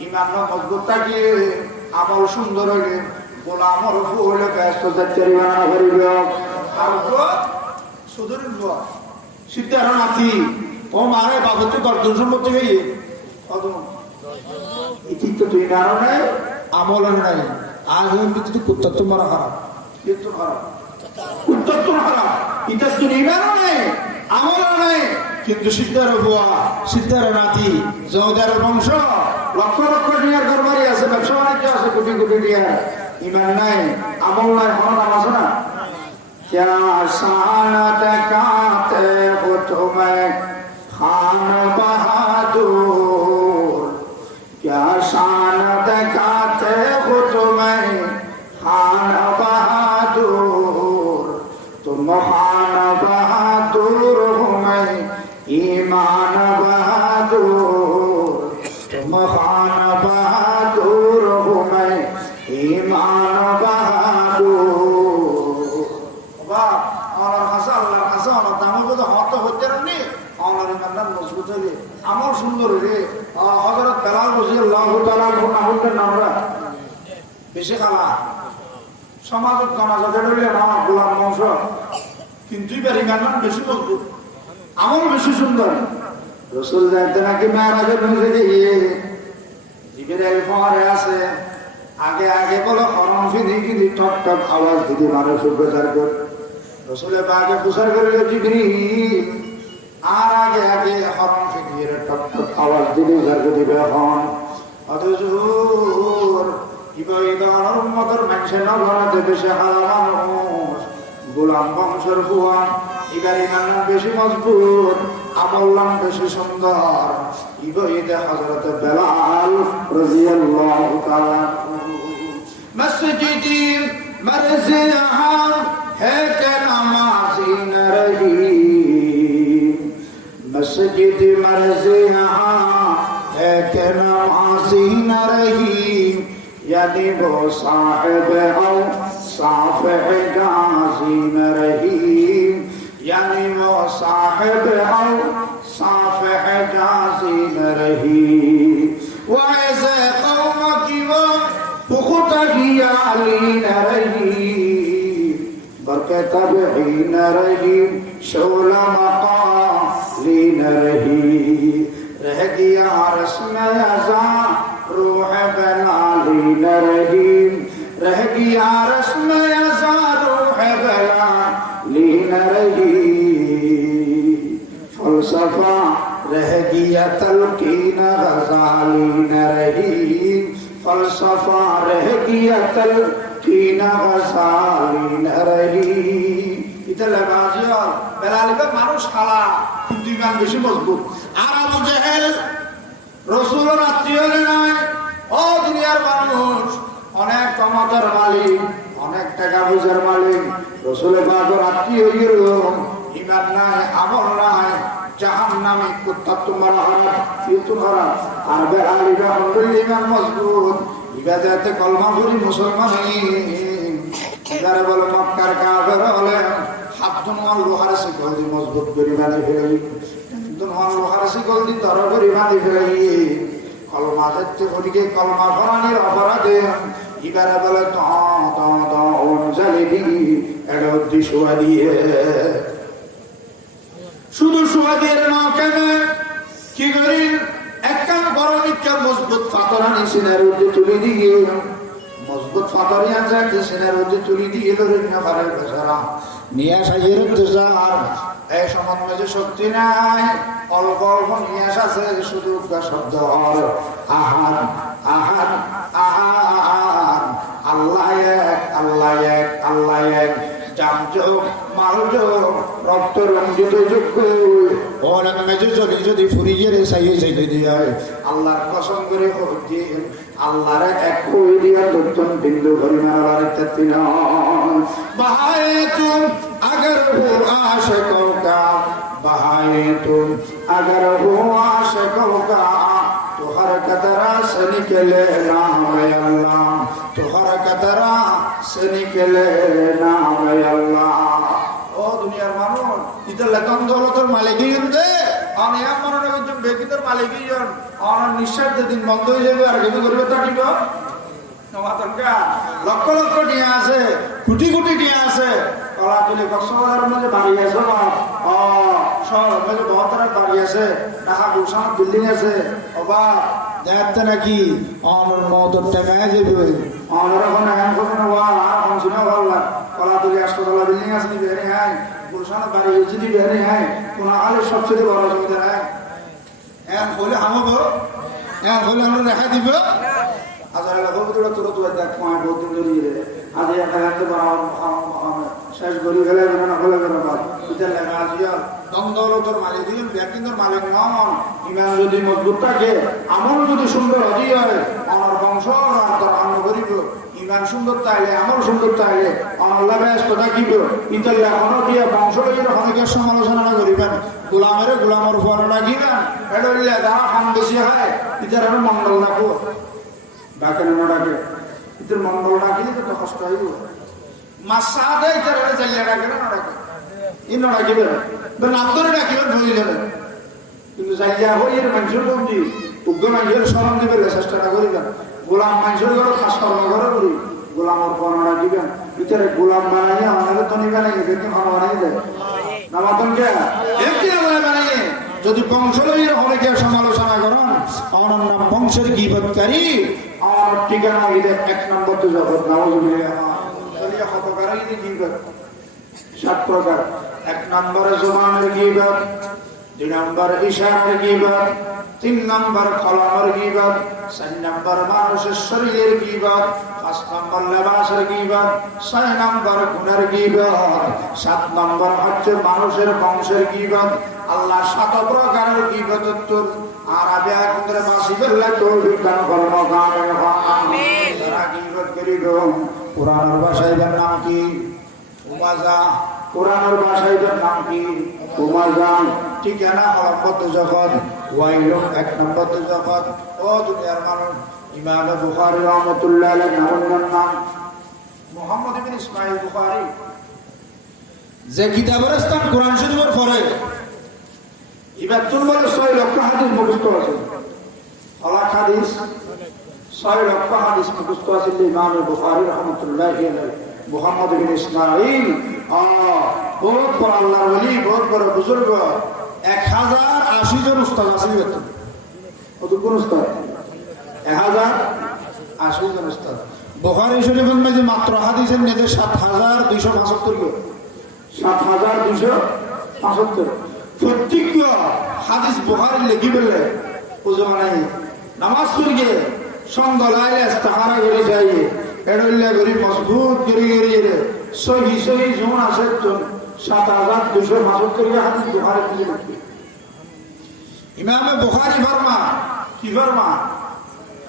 ইমান মজবুত থাকে আমল সুন্দর হলে গোলামর ভুল ব্যস্ত যে বানা করিবে আর সুদূরের ভুল সিদ্ধার নাতি ও মারে বাবু তো দর্জন সম্পত্তি গিয়ে কত ইতি তো তুই না নাই আমল নাই আজ কিন্তু তুই কুত্তা তোমার খারাপ কিন্তু খারাপ কুত্তা তোমার খারাপ এটা তুই ইমান নাই আমল নাই কিন্তু সিদ্ধার বুয়া সিদ্ধার নাতি জমিদার বংশ লক্ষ লক্ষ টাকার দরবারি আছে ব্যবসা বাণিজ্য আছে কোটি কোটি টাকা ইমান নাই আমল নাই হন আছে না क्या शान दिखाते हो तुम्हें खान बहादुर क्या शान दिखाते हो तुम्हें खान बहादुर तुम खान बहादुर हो मैं ईमान बहादुर तुम खान बहादुर हो मैं ईमान बहादुर আমার সুন্দর রে হযরত বেলাল রাদিয়াল্লাহু তাআলা নামটা নামরা বেশি খালা সমাজত সমাজত ধরে না গোলাম বংশ কিন্তু বাড়ি গান বেশি মজবুত আমল বেশি সুন্দর রাসূল জানতে নাকি মেরাজের মধ্যে গিয়ে জিবরাইল পরে আছে আগে আগে বলে হরম ফিদি টক টক আওয়াজ দিদি মানুষ প্রচার করে রাসূলের পাকে প্রচার করে জিবরিল আর আগে আগে হরম ফিদির টক টক আওয়াজ দিদি জারকে দিবে হন হুজুর ইবাইদার উম্মতের মানুষে না ধরাতে বেশি হারাম মানুষ গোলাম বংশের ফুয়া ইবার ইমান বেশি মজবুত আমল বেশি সুন্দর ইবাইদা হযরত বেলাল রাদিয়াল্লাহু তাআলা मस्जिदी मर्ज़ यहाँ है कि नमाज़ी न रही मस्जिद मर्ज़ यहाँ है कि नमाज़ी न रही यानी वो साहिब औ साफ़ गाज़ी न रही यानी वो साहिब औ साफ़ गाज़ी न रही वो ऐसे कौम की वो लीन रही बरके तबहीन रही शोला मक़ालीन रही रह गया रस्म अज़ा रूह बलालीन रही रह गया रस्म अज़ा रूह बलालीन रही फलसफा रह गया तलकीन ग़ज़ालीन रही फलसफा रह गया तलकीन ग़ज़ालीन रही इधर लगा जिया बेलाल का मानुष खाला কিন্তু ইমান বেশি মজবুত আর আবু জেহেল রাসূলের আত্মীয় নয় ও দুনিয়ার মানুষ অনেক ক্ষমতার মালিক অনেক টাকা পয়সার মালিক রাসূলের পাকের আত্মীয় হইল ইমান নাই আমল নাই জাহান্নামে কুত্তা তোমার হারাম ফিতুর হারাম আর বেআলিরা হল ইমান মজবুত ইবাদতে কলমা পড়ি মুসলমান এবারে বলে মক্কার কাফের হলে হাত দুনোয়াল লোহার শিকল দিয়ে মজবুত করে বাঁধি ফেলি দুনোয়াল লোহার শিকল দিয়ে তর করে বাঁধি ফেলি কলমা যাচ্ছে ওদিকে কলমা ফরানির অপরাধে এবারে বলে এটা হচ্ছে শোয়া দিয়ে শুধু শোয়া দিয়ে না কেন কি করি একখান বড় নিকা মজবুত ফাতরানি সিনের মধ্যে তুলে দিয়ে মজবুত ফাতরি আছে সিনের মধ্যে তুলে দিয়ে না পারে বেচারা নিয়ে আসা আর এই সমাজে যে শক্তি নাই অল্প অল্প নিয়ে আসে শুধু শব্দ আহার আহার আহার আল্লাহ এক আল্লাহ এক আল্লাহ এক জামযোগ মালযোগ রক্ত রঞ্জিত যোগ্য অনেক মেজে চলি যদি ফুরিয়ে রে সাইয়ে চাইতে দিয়ে আল্লাহর কসম করে দিয়ে আল্লাহর এক কই দিয়া দত্তন বিন্দু পরিমাণ আল্লাহর ইত্যাদি বাহায়ে তুম अगर हो आशिकों का बहाए तुम अगर हो आशिकों का तो हर कतरा से निकले नाम अल्लाह तो हर कतरा से निकले नाम अल्लाह ओ दुनियार মানুষ ইতার লাগাম দৌলতের মালিকই দে অনিয়া মনে একজন ব্যক্তির মালিকই জন অন নিঃশ্বাস দিন বন্ধ হয়ে যাবে আর কিছু করবে তা কি লক্ষ লক্ষ টিয়া আছে কোটি কোটি টিয়া আছে কলা তুলি কক্সবাজারের মধ্যে বাড়ি আছে শহরের মধ্যে বহতার বাড়ি আছে ঢাকা গুলশান বিল্ডিং আছে অবা দেখতে নাকি অনর মদর টাকায় যাবে অনর এখন এখন করবে ওয়া এখন শুনে ভালো কলা তুলি হাসপাতাল বিল্ডিং আছে বেরে হ্যাঁ গুলশান বাড়ি হয়েছে বেরে হ্যাঁ কোন আলে সবচেয়ে বড় সুবিধা হ্যাঁ এখন বলে হামাবো এখন বলে আমরা রেখা দিব আজার লাগো তোরা তোরা তো দেখ কয় বহুত দিন ধরে আজ একটা হাতে শেষ করি গেলে না হলে না বাদ এটা লাগা আজিয়া দন্দলতর মালিক দিন ব্যক্তির মালিক নন ইমান যদি মজবুত থাকে আমল যদি সুন্দর হই হয় আমার বংশ আর তার অন্ন করিব ইমান সুন্দর তাইলে আমল সুন্দর তাইলে আল্লাহ ব্যস্ত থাকিব ইতাল এখনো দিয়া বংশ লইর অনেকের সমালোচনা না করিবেন গোলামের গোলামর ফল রাখিবেন এডলিয়া যারা খান বেশি হয় ইতার মঙ্গল রাখো ডাকে না ডাকে ইতর মঙ্গল ডাকিলে তো কষ্ট হইব মাসাদে ইতর চাইলে ডাকে না ডাকে ইন ডাকিবে নাম ধরে ডাকিবেন হয়ে যাবে কিন্তু চাইয়া হই এর মানুষের বন্ধি উগ্র মানুষের স্মরণ দিবে চেষ্টা করিবেন গোলাম মানুষের ঘরে খাস কর্ম ঘরে করি গোলামর পর ডাকিবেন ইতরে গোলাম বানাইয়া আমাদের তো নিবে না কিন্তু ভালো বানাই দেয় নামাতনকে একটি আল্লাহ বানাইয়ে যদি বংশ লইয়ের অনেকে সমালোচনা করেন আমার নাম বংশের গীবতকারী আমার ঠিকানা হইলে 1 নম্বর তো জগৎ নাউজুবিল্লাহ চলিয়া হতকারী গীবত 7 প্রকার 1 নম্বরে জবানের গীবত 2 নম্বর ইশারার গীবত 3 নম্বর কলমের গীবত 4 নম্বর মানুষের শরীরের গীবত 5 নম্বর লেবাসের গীবত 6 নম্বর গুণের গীবত 7 নম্বর হচ্ছে মানুষের বংশের গীবত আল্লাহ 7 প্রকারের গীবতত্তর আর আবে একরে বাসিবের তৌফিক দান করুন আমিন যারা গীবত করিল কুরআনের ভাষায় যার নাম কি উমাজা কুরআনের ভাষায় যার নাম কি উমাজা ঠিকানা হলপত জগৎ ওয়াইল 1 নম্বর জগৎ ও দুনিয়ার মানুষ ইমাম বুখারী রাহমাতুল্লাহ আলাইহি নাম মুহাম্মদ ইবনে ইসমাঈল বুখারী যে কিতাবের স্থান কোরআন শরীফের পরে এবার তুলবলে 6 লক্ষ হাদিস মুখস্থ আছে আলাক হাদিস 6 লক্ষ হাদিস মুখস্থ আছে ইমাম বুখারী রাহমাতুল্লাহ আলাইহি মুহাম্মদ ইবনে ইসমাঈল বহুত বড় আল্লাহর ওলি বহুত বড় বুজুর্গ 1080 জন উস্তাদ আছে কত কোন উস্তাদ 1080 জন উস্তাদ বুখারী শরীফের মধ্যে মাত্র হাদিসের নিতে 7275 7275 প্রত্যেক হাদিস বুখারী লিখি বলে বুঝবা নাই নামাজ পড়ে সন্ধ্যা লাইলে ইস্তিখারা করে যাই এডল্লা করে মজবুত করে করে সহি সহি জন আছে তো 7275 হাদিস বুখারী লিখি ইমাম বুখারী ফরমা কি ফরমা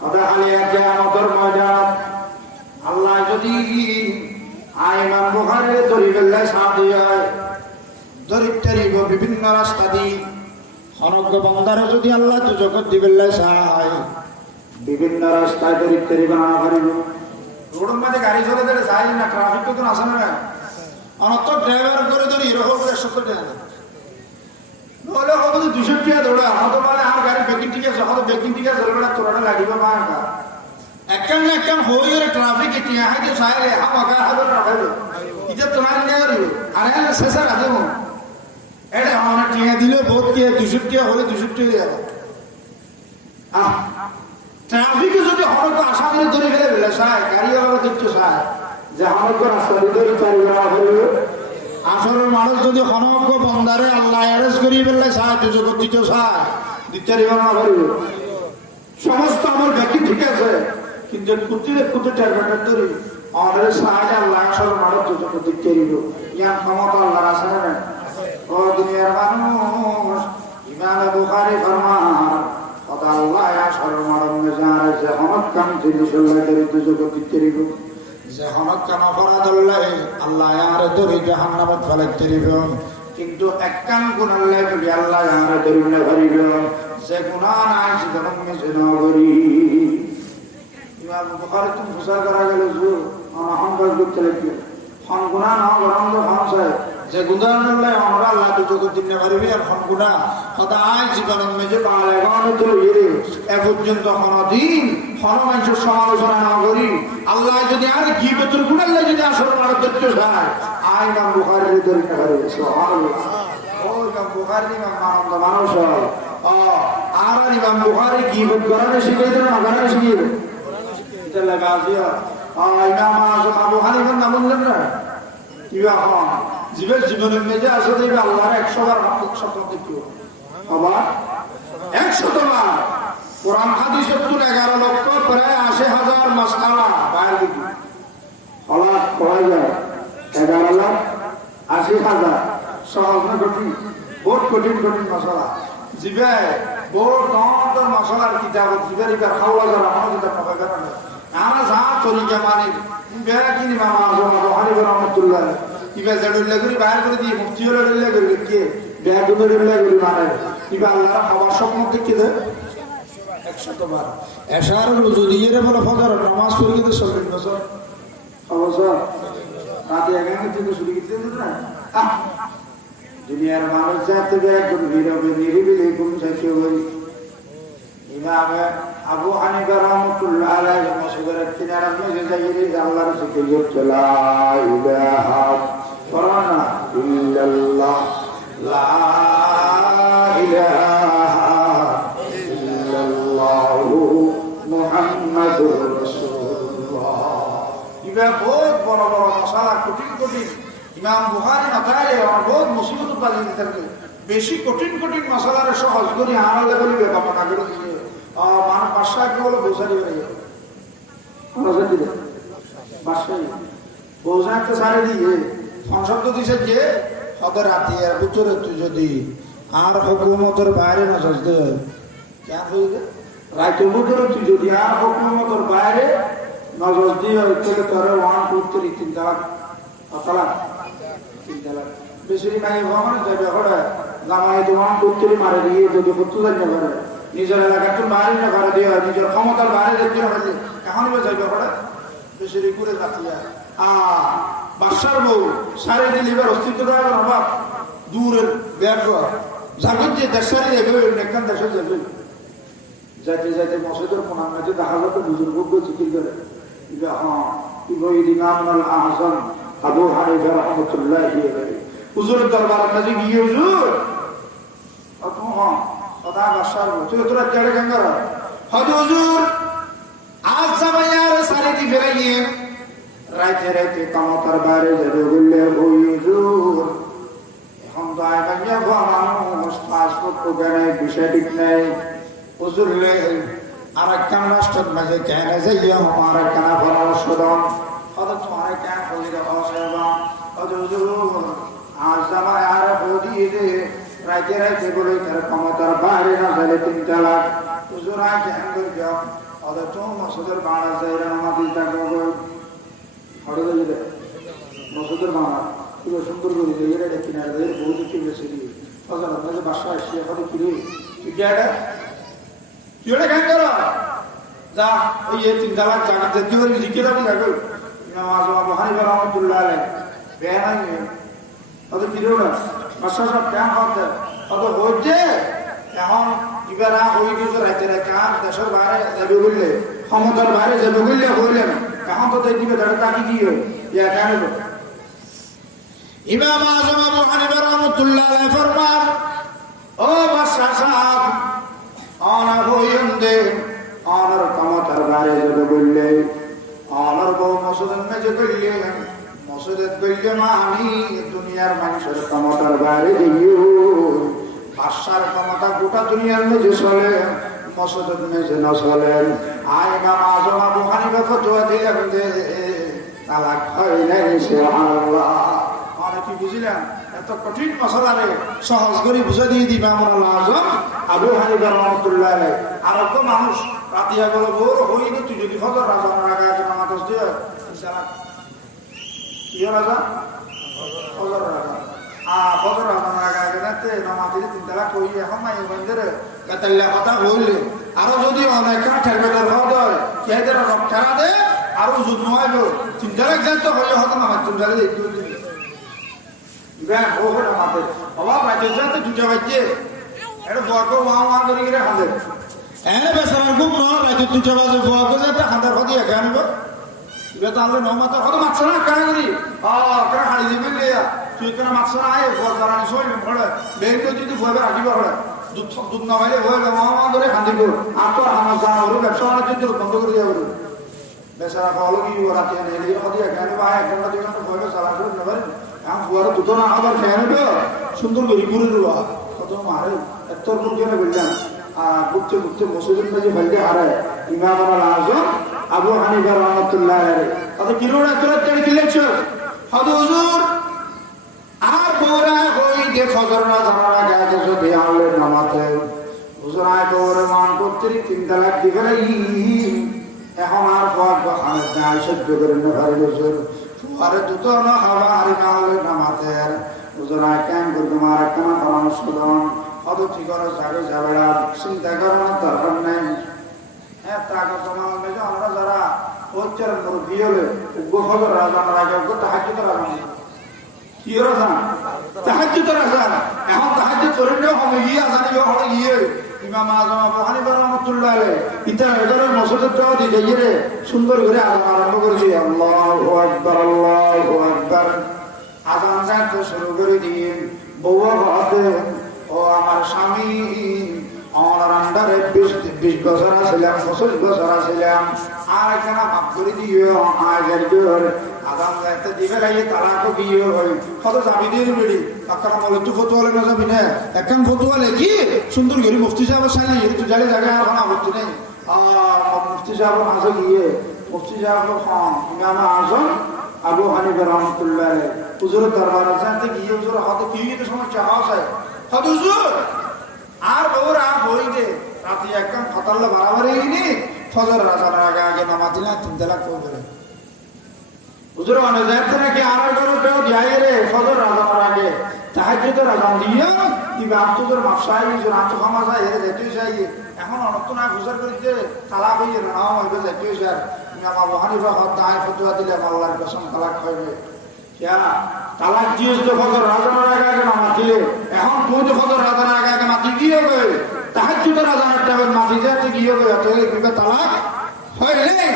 আদা আলিয়া কিয়ামতের ময়দান আল্লাহ যদি ইমাম বুখারী ধরিবেলে সাথে হয় দরিদ্রী বিভিন্ন রাস্তা দি অনজ্ঞ বান্দারে যদি আল্লাহ তো জগৎ দিবেন চায় বিভিন্ন রাস্তায় তরিত্তারি বানানো পারিব রোডের মধ্যে গাড়ি চলে গেলে যাই না ট্রাফিক তো আসে না অনর্থ ড্রাইভার করে ধরি এরকম 100 টাকা নহলে হবো 200 টাকা দৌড়া হয়তো মানে আমার গাড়ি বেকিং ঠিক আছে হয়তো বেকিং ঠিক আছে চলবে না তোরা লাগিব মা একখান না একখান হই ওরে ট্রাফিক টিয়া হাইতে চাইলে আমাকে হাজার টাকা এটা তোমার নিয়ে করিব আরে শেষে রাখে এটা আমার টিয়া দিলে বহুত কে 200 টাকা হলে 200 টাকা দেওয়া ট্রাফিকে যদি হরক আসামিরে ধরে ফেলে ফেলে চায় গাড়িওয়ালা দেখতে চায় যে হরক রাস্তা ধরে আসলে মানুষ যদি হনজ্ঞ বন্দারে আল্লাহ অ্যারেস্ট করিয়ে ফেললে চায় তো জগৎ দিতে চায় দিতে না করিব সমস্ত আমার ব্যক্তি ঠিক আছে কিন্তু কুত্তি টার্গেট ধরি আমাদের চায় আল্লাহ আসলে মানুষ তো জগৎ দিতে দিব ইয়ার ক্ষমতা আল্লাহর আছে না ও দুনিয়ার মানুষ ইমাম বুখারী ফরমান কথা আল্লাহ আসলে মানুষ মেজার যে হনক কাম জিনিস আল্লাহ দরিদ্র জগৎ দিতে দিব যে হনক কাম অপরাধ আল্লাহ আর ধরে জাহান্নামে ফেলাইতে দিব কিন্তু একখান গুণ আল্লাহ যদি আল্লাহ আর ধরে না ধরিব যে গুনাহ নাই জীবন মেজে না করি ইমাম বুখারী তুমি প্রচার করা গেল জোর অহংকার করতে লাগবে হন গুনাহ না গরম তো হনসায় যে গুনাহ আল্লাহ আমরা আল্লাহ তো জগৎ দিতে পারবি আর হন গুনাহ সদাই জীবন মেজে পালে গানে তো ইরে এ পর্যন্ত কোনদিন মানুষের সমালোচনা না করি আল্লাহ যদি আর গীবতের গুণ আল্লাহ যদি আসলে মারা ধরতে চায় আই ইমাম বুখারীর ধরে না করে সুবহানাল্লাহ ও ইমাম বুখারী মানন্দ মানুষ আর ইমাম বুখারী গীবত করার শিখিয়ে দেন না করার শিখিয়ে দেন এটা লাগা দিয়া ইমাম আবু হানিফার নাম বললেন না কিবা জীবনের মেজে আসলে আল্লাহর 100 বার শব্দ দেখিও আবার 100 বার কোরআন হাদিসে 11 লক্ষ প্রায় 80,000 মাসআলা বাইরে দিকে হলাক করা যায় 11 লাখ 80,000 সহজ না কঠিন বহুত কঠিন মশলা জিবে বহুত নন্দর মশলার কিতাব জিবের ইবার খাওয়া যাবে আমার কিতাব পাবে কারণ আমরা যা তরিকা মানে বেরা কিনি মামা আজম হানিফ রহমাতুল্লাহ ইবা জড়ুল্লাহ করে বাইরে করে দিয়ে মুফতি হলো উল্লাহ করে কে বেয়াদুমের উল্লাহ করে মানে ইবা আল্লাহর খাবার সব মধ্যে কি দেয় 100 বার এশারের ওযু দিয়ে বলে ফজর নামাজ পড়ে গিয়ে 40 বছর অবসর রাতে এখানে থেকে শুরু করতে না দুনিয়ার মানুষ যাতে একদম নীরবে নিরিবিলি ঘুম থেকে হই ইমাম আবু হানিফা রাহমাতুল্লাহ আলাইহি মসজিদের কিনারে মেজে যাইয়ে আল্লাহর জিকির চলা ইলাহা ইল্লাল্লাহ লা ইলাহা মুহাম্মাদুর রাসূলুল্লাহ ইবা বহুত বড় বড় মশলা কঠিন ইমাম বুখারী মাথায় আর বহুত মুসিবত বাজি দিতে বেশি কঠিন মশলার সহজ করে আনালে বলি বাবা না করে দিয়ে মান ভাষা কি বলে বোঝারি হয়ে গেল বোঝা দিলে ভাষাই বোঝাতে সারে দিয়ে সংশব্দ দিছে যে হতে রাতে আর বুঝরে তুই যদি আর হুকুমতের বাইরে না সজদে কেন হইবে রাইতে বুঝরে তুই যদি আর হুকুমতের বাইরে নজর দিয়ে তাহলে তোর 1 2 3 3 তালাক তালাক 3 তালাক বেশি নাই ভগবান যাবে ওরা জামাই তো 1 2 3 মারে দিয়ে যদি কত জানি করে নিজের এলাকাতে বাইরে না করে দিয়ে নিজের ক্ষমতার বাইরে দেখতে হবে এখন যাবে ওরা বেশি করে যাচ্ছে বাদশার বউ সারে দিলিবার অস্তিত্ব দেওয়ার অভাব দূরের ব্যাগ জাগত যে দেশারি যাবে একখান দেশে যাবে যাইতে যাইতে মসজিদের প্রণাম আছে দেখা যাবে বুজুর্গ জিকির করে আবু হানিফা রাহমাতুল্লাহ হুজুরের দরবার কাছে গিয়ে হুজুর সদা বাদশার বউ তুই তোরা কেড়ে গঙ্গার হয়তো হুজুর আজ জামাইয়ার সারি দি ফেরাইয়ে রাইতে রাইতে কামতার বাইরে যাবে বললে হুজুর এখন তো আয় ভাইয়া মানুষ পাসপোর্ট প্রোগ্রামে বিষয় ঠিক নেই হুজুর লে আর একখান রাষ্ট্রের মাঝে কেন যাইয়া আমার একখান পরামর্শ দাম হয়তো তোমার কেন হয়ে অসেবা হয়তো হুজুর আজ জামাই আর বদিয়ে দে রাইতে রাইতে বলে তার ক্ষমতার বাইরে না গেলে 3 তালাক হুজুর আয় কেন যাও হয়তো তো মসজিদের বাড়া যায় আমাদের থাকবো হড়ে যাবে মসজিদের বাড়া খুব সুন্দর করে দিয়ে এটা কিনারে দিয়ে বহু কিছু বেশি দিয়ে ফজর নামাজ বাসায় এসে হয়তো কিরে তুই কি এটা তুই ওটা কেন কর যা ওই 3 জায়গা যেতে পারি লিখে যাবি না কেউ ইমাম আজম আবু হানিফা রহমতুল্লাহ আলাইহি বেয়ান হয়তো কিরে ওটা বাসা সব কেন হতে হয়তো হচ্ছে এখন কিবারা হয়ে গেছে রাতে রাতে দেশের বাইরে যাবে বললে ক্ষমতার বাইরে যাবে বললে হইলেন এখন তো দেখবে তাহলে তাকে কি হয় ইয়া কেন ইমাম আজম আবু হানিফা রহমতুল্লাহ আলাইহি ফরমান ও বাদশাহ সাহেব আনা হইন্দে আনার ক্ষমতার বাইরে যাবে বললে আনার বউ মসজিদের মেজে কইলে মসজিদের কইলে আমি দুনিয়ার মানুষের ক্ষমতার বাইরে দিও বাদশার ক্ষমতা গোটা দুনিয়ার মেজে চলে মসজিদের মেজে না চলেন আয় ইমাম আজম আবু হানিফা ফতোয়া দিলেন যে তালাক হয় নাই সুবহানাল্লাহ কি বুঝলেন এত কঠিন মশলারে সহজ করে বুঝে দিয়ে দিবে আমার আজম আবু হানিফা রহমতুল্লাহ আলাইহি আর তো মানুষ রাতিয়া গেল ভোর হইনি তুই যদি ফজর রাজা আগে আগে নামাজ দিয়ে কি রাজা ফজর রাজা ফজর রাজা আগে আগে রাতে নামাজ দিয়ে 3 তালাক কই এখন নাই বন্ধের কাতাল্লা কথা বললে আরো যদি অনেক কাঠের বেলার হয় কেদের রক্ষা দে আরো যুদ্ধ হইব 3 তালাক যাইতে হইলে হতো নামাজ তুমি জালে ইবা ওহর আমাদের বাবা বাইতে যাতে দুটা বাজে এটা ফোয়াকো ওয়া করি রে হাঁদে এনে বেসার গুম ন বাইতে দুটা বাজে ফোয়াকো যাতে হাঁদার হদি এখানে ইবা তাহলে নমাতা কত মাছ না কাগরি কারা খালি দিবে তুই কেন মাছ না আয় ফোয়া কারণে সই পড়ে বেঙ্গো যদি ফোয়াবে রাখিব পড়ে দুধ না হইলে হয়ে ওয়া করে হাঁদিব আর তো আমার জানা ওর ব্যবসা কিন্তু বন্ধ করে দেব বেসারা ফলো কি রাতে এনে হদি এখানে বা এক ঘন্টা 2 ঘন্টা ফোয়াবে সারা করে নেবার এখন ফুয়ারে দুটো না আবার ফ্যান সুন্দর করে ঘুরে দেওয়া কত মারে এত লোকজনে বললাম ঘুরতে ঘুরতে মসজিদের মাঝে ভাইকে হারায় ইমাম আজম আবু হানিফা রহমতুল্লাহ আলাইহি কত কিলোর এত রাতে কিলেছ হযরত হুজুর আর বড়া হই যে ফজর না জানার আগে আগে যদি আলে নামাতে হুজুর আয় বড় মান করতে 3 তালাক দিবে না এখন আর বাদ বাহানে দাই সহ্য করে না ভাই হুজুর আরে দুটো না খাওয়া আরে না হলে নামাতে হুজুর আয় কেন করতে মারা কেন পরামর্শ দাও কত ঠিক করে যাবে যাবে না চিন্তা করো না দরকার নেই হ্যাঁ টাকা জমানো মেজে আমরা যারা ওইটার মুরব্বী হলে গোফল রাজান রাজা গো তাহাজ্জুদ রাজান কি রাজান তাহাজ্জুদ রাজান এখন তাহাজ্জুদ করেও হবে ইয়া জানি হবে ইয়ে ইমাম আজম আবু হানিফা রাহমাতুল্লাহ আলাইহি ইতা এগারে মসজিদের তো দিয়ে রে সুন্দর করে আযান আরম্ভ করে দিয়ে আল্লাহু আকবার আযান যাইতে শুরু করে দিয়ে বউয়া হাতে ও আমার স্বামী আমার আন্ডারে 20 বছর ছিলাম 25 বছর ছিলাম আর এখানে মাফ করে দিও আজের জোর আদাম যাইতে দিবে লাগে তারা তো বিয়ে হয় কত যাবি দিয়ে বেড়ি আকার বলে তুই ফতোয়া না যাবি না একখান ফতোয়া লেখি সুন্দর করে মুফতি সাহেব সাইলে তুই জালে জায়গা আর কোনো আপত্তি নেই মুফতি সাহেব মাঝে গিয়ে মুফতি সাহেব খান ইমাম আজম আবু হানিফা রহমতুল্লাহ আলাইহি হুজুরের দরবারে যাতে গিয়ে হুজুর হাতে কি কি সমস্যা হয় হত হুজুর আর বউর আর বই দে রাতে একদম ফতাল্লা বাড়াবাড়ি নি ফজর রাজার আগে আগে নামাজ দিলা 3 তালাক করে হুজুর মানে যাইতে নাকি আর গরুটাও যায় রে ফজর রাজার আগে তাহাজ্জুদ রাজান দিয়া দিবা আত্মজোর মাফসাই হুজুর আত্ম ক্ষমা যায় এর যেতে চাই এখন অনত না হুজুর করিতে তালাক হইয়ে না হইবে যেতে চাই ইমাম আবু হানিফা দায় ফতোয়া দিলে আল্লাহর কসম তালাক হইবে क्या তালাক দিয়েছ তো ফজর রাজার আগে আগে নামাজ দিলে এখন তুই তো ফজর রাজার আগে আগে মাটি গিয়ে গই তাহাজ্জুদের আজানের টাইমে মাটি যাতে গিয়ে গই এত কিবা তালাক হইলে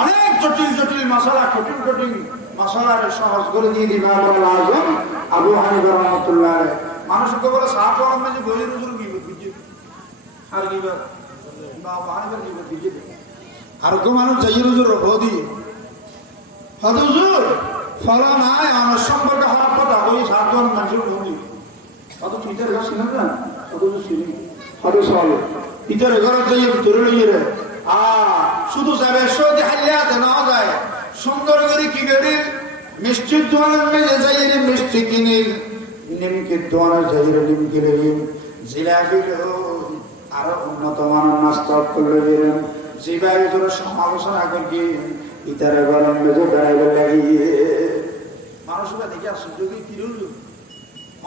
অনেক জটিল জটিল মশলা কঠিন মশলার সহজ করে দিয়ে দিবা আমরা আজম আবু হানিফা রাহমাতুল্লাহ আলাইহি মানুষকে বলে সাত ওয়াক্ত মধ্যে বই রুজুর কি বুঝি আর কি বা আবু হানিফা কি বুঝি আর কো মানুষ যাই রুজুর রোদি হুজুর ফলা নাই আমার সম্পর্কে খারাপ কথা ওই সাতজন মানুষের বলি কত চিন্তার গাছ ছিল না কত ছিলি কত সল ইতার ঘর যাই ধরে লইয়ে রে শুধু যাবে সৌদি হাল্লাতে না যায় সুন্দর করে কি করে মিষ্টি দোয়ানের মেজে যাই রে মিষ্টি কিনে নিমকি দোয়ানের যাই রে নিমকি লেগিন জিলাপি আরো উন্নত মানের নাস্তা করলে বেরেন জিবাই ধরে সমালোচনা করি ইতার গরম মেজে বেড়াইবে লাগিয়ে মানুষরা দেখে আশ্চর্য কি কিরুল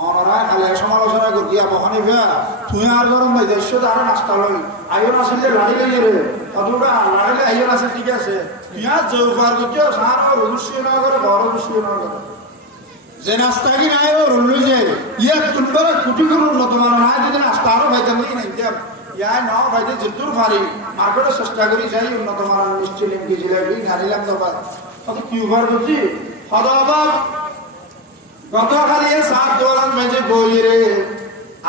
আমরা খালি সমালোচনা করি আবু হানিফা তুই আর গরম ভাই দেড়শো আর নাস্তা লই আইন আসলে লাড়ি লেগে রে অতটা লাড়িলে আইন আছে ঠিক আছে তুই আর জৌফার করছো সার অবশ্যই না করে বড় অবশ্যই না করে যে নাস্তা কি নাই ও রুল্লু যে ইয়ে তুলবার কুটি করে উন্নত মানো না যদি নাস্তা আরো ভাইতাম নাই দেব ইয়াই ন ভাইতে যেতুর ভারি মার্কেটে চেষ্টা করি যাই উন্নত মানের মিষ্টি লিঙ্কি জিলাপি গাড়িলাম তো ভাই অত কি উপার করছি হদবাব গতকালি সাত দোলান মেজে বই রে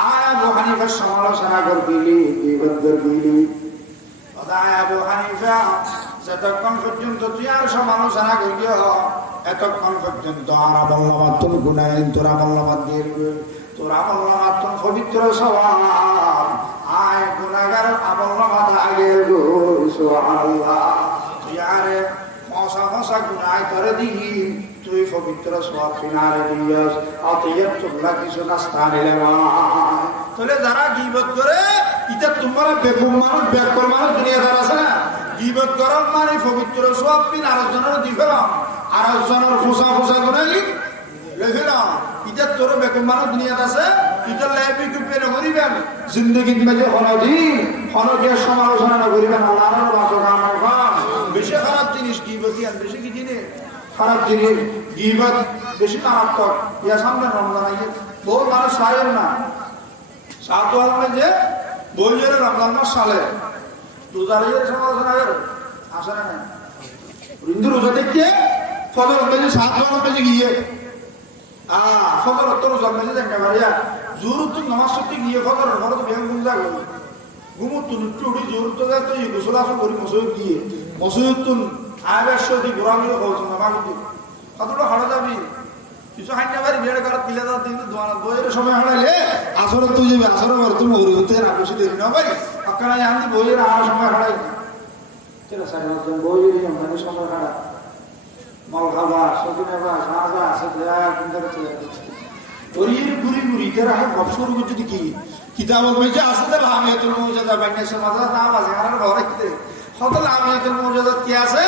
আয় আবু হানিফার সমালোচনা করবিলি বিবাদ করবিলি আয় আবু হানিফা যতক্ষণ পর্যন্ত তুই আর সমালোচনা করিও এতক্ষণ পর্যন্ত আর বল্লমাত্তন গুনাইন তোরা বল্লমাত দিয়ে তোরা বল্লমাত্তন পবিত্র সওয়াব আয় গুনাহগার আবল্লমাত আগে গো সুবহানাল্লাহ তুই আরে মশা মশা গুনাহ করে দিহি তুই পবিত্র সওয়াব কিনারে দিয়াস আতিয়াত চুল্লা কিছু নাস্তা নিলে তাহলে যারা গীবত করে এটা তোমরা বেকুম মানুষ বেকল মানুষ দুনিয়াদার আছে না গীবত করার মানে পবিত্র সওয়াব পিন আরেকজনের দিবেলাম আরেকজনের ফোসা ফোসা করে লেখেলাম এটা তোর বেকুম মানুষ দুনিয়াতে আছে এটা লাইফে কি পেন করিবেন জিন্দগির মধ্যে হনদিয়া সমালোচনা না করিবেন আল্লাহর বাসক আমার বেশি খারাপ জিনিস গীবত আর বেশি কি জিনিস খারাপ জিনিস গীবত বেশি মারাত্মক ইয়া সামনে রমজান আইয়ে বহু মানুষ সাহেব না সাত আলমে যে বইয়ের রমজান মাস সালে রোজার সমালোচনা করে আসে না হিন্দু রোজা দেখতে ফজর পেজে সাত আলম পেজে গিয়ে ফজর তো রোজা পেজে দেখতে পারি জোর তো নামাজ সত্যি গিয়ে ফজর ফজর বেগম ঘুম যাবে ঘুমো তুন একটু উঠি জোর তো যায় তো গোসল আসল করি মসজিদ গিয়ে মসজিদ তুন আয়ের সদি ঘোরা ঘুরে হচ্ছে নামাজ কতটা হারা যাবি কিছু হাইনা বাড়ি বিয়ে করার পিলে দাও কিন্তু বইয়ের সময় হারাইলে আসরে তুই যাবি আসরে ঘর তুমি ঘুরে হতে না বেশি দেরি না ভাই আপনারা জানতে বইয়ের আর সময় হারাই চলো সাড়ে মাস বইয়ের মানে সময় হারা মল খাবা সবজি নেবা খাওয়া আছে কিন্তু চলে যাচ্ছে বইয়ের ঘুরি ঘুরি তারা গপ শুরু করছে কি কিতাব বইছে আছে তাহলে আমি এত মৌজাদা বাংলাদেশের মাঝে নাম আছে আর ঘরে কিতে হতলে আমি এত মৌজাদা কি আছে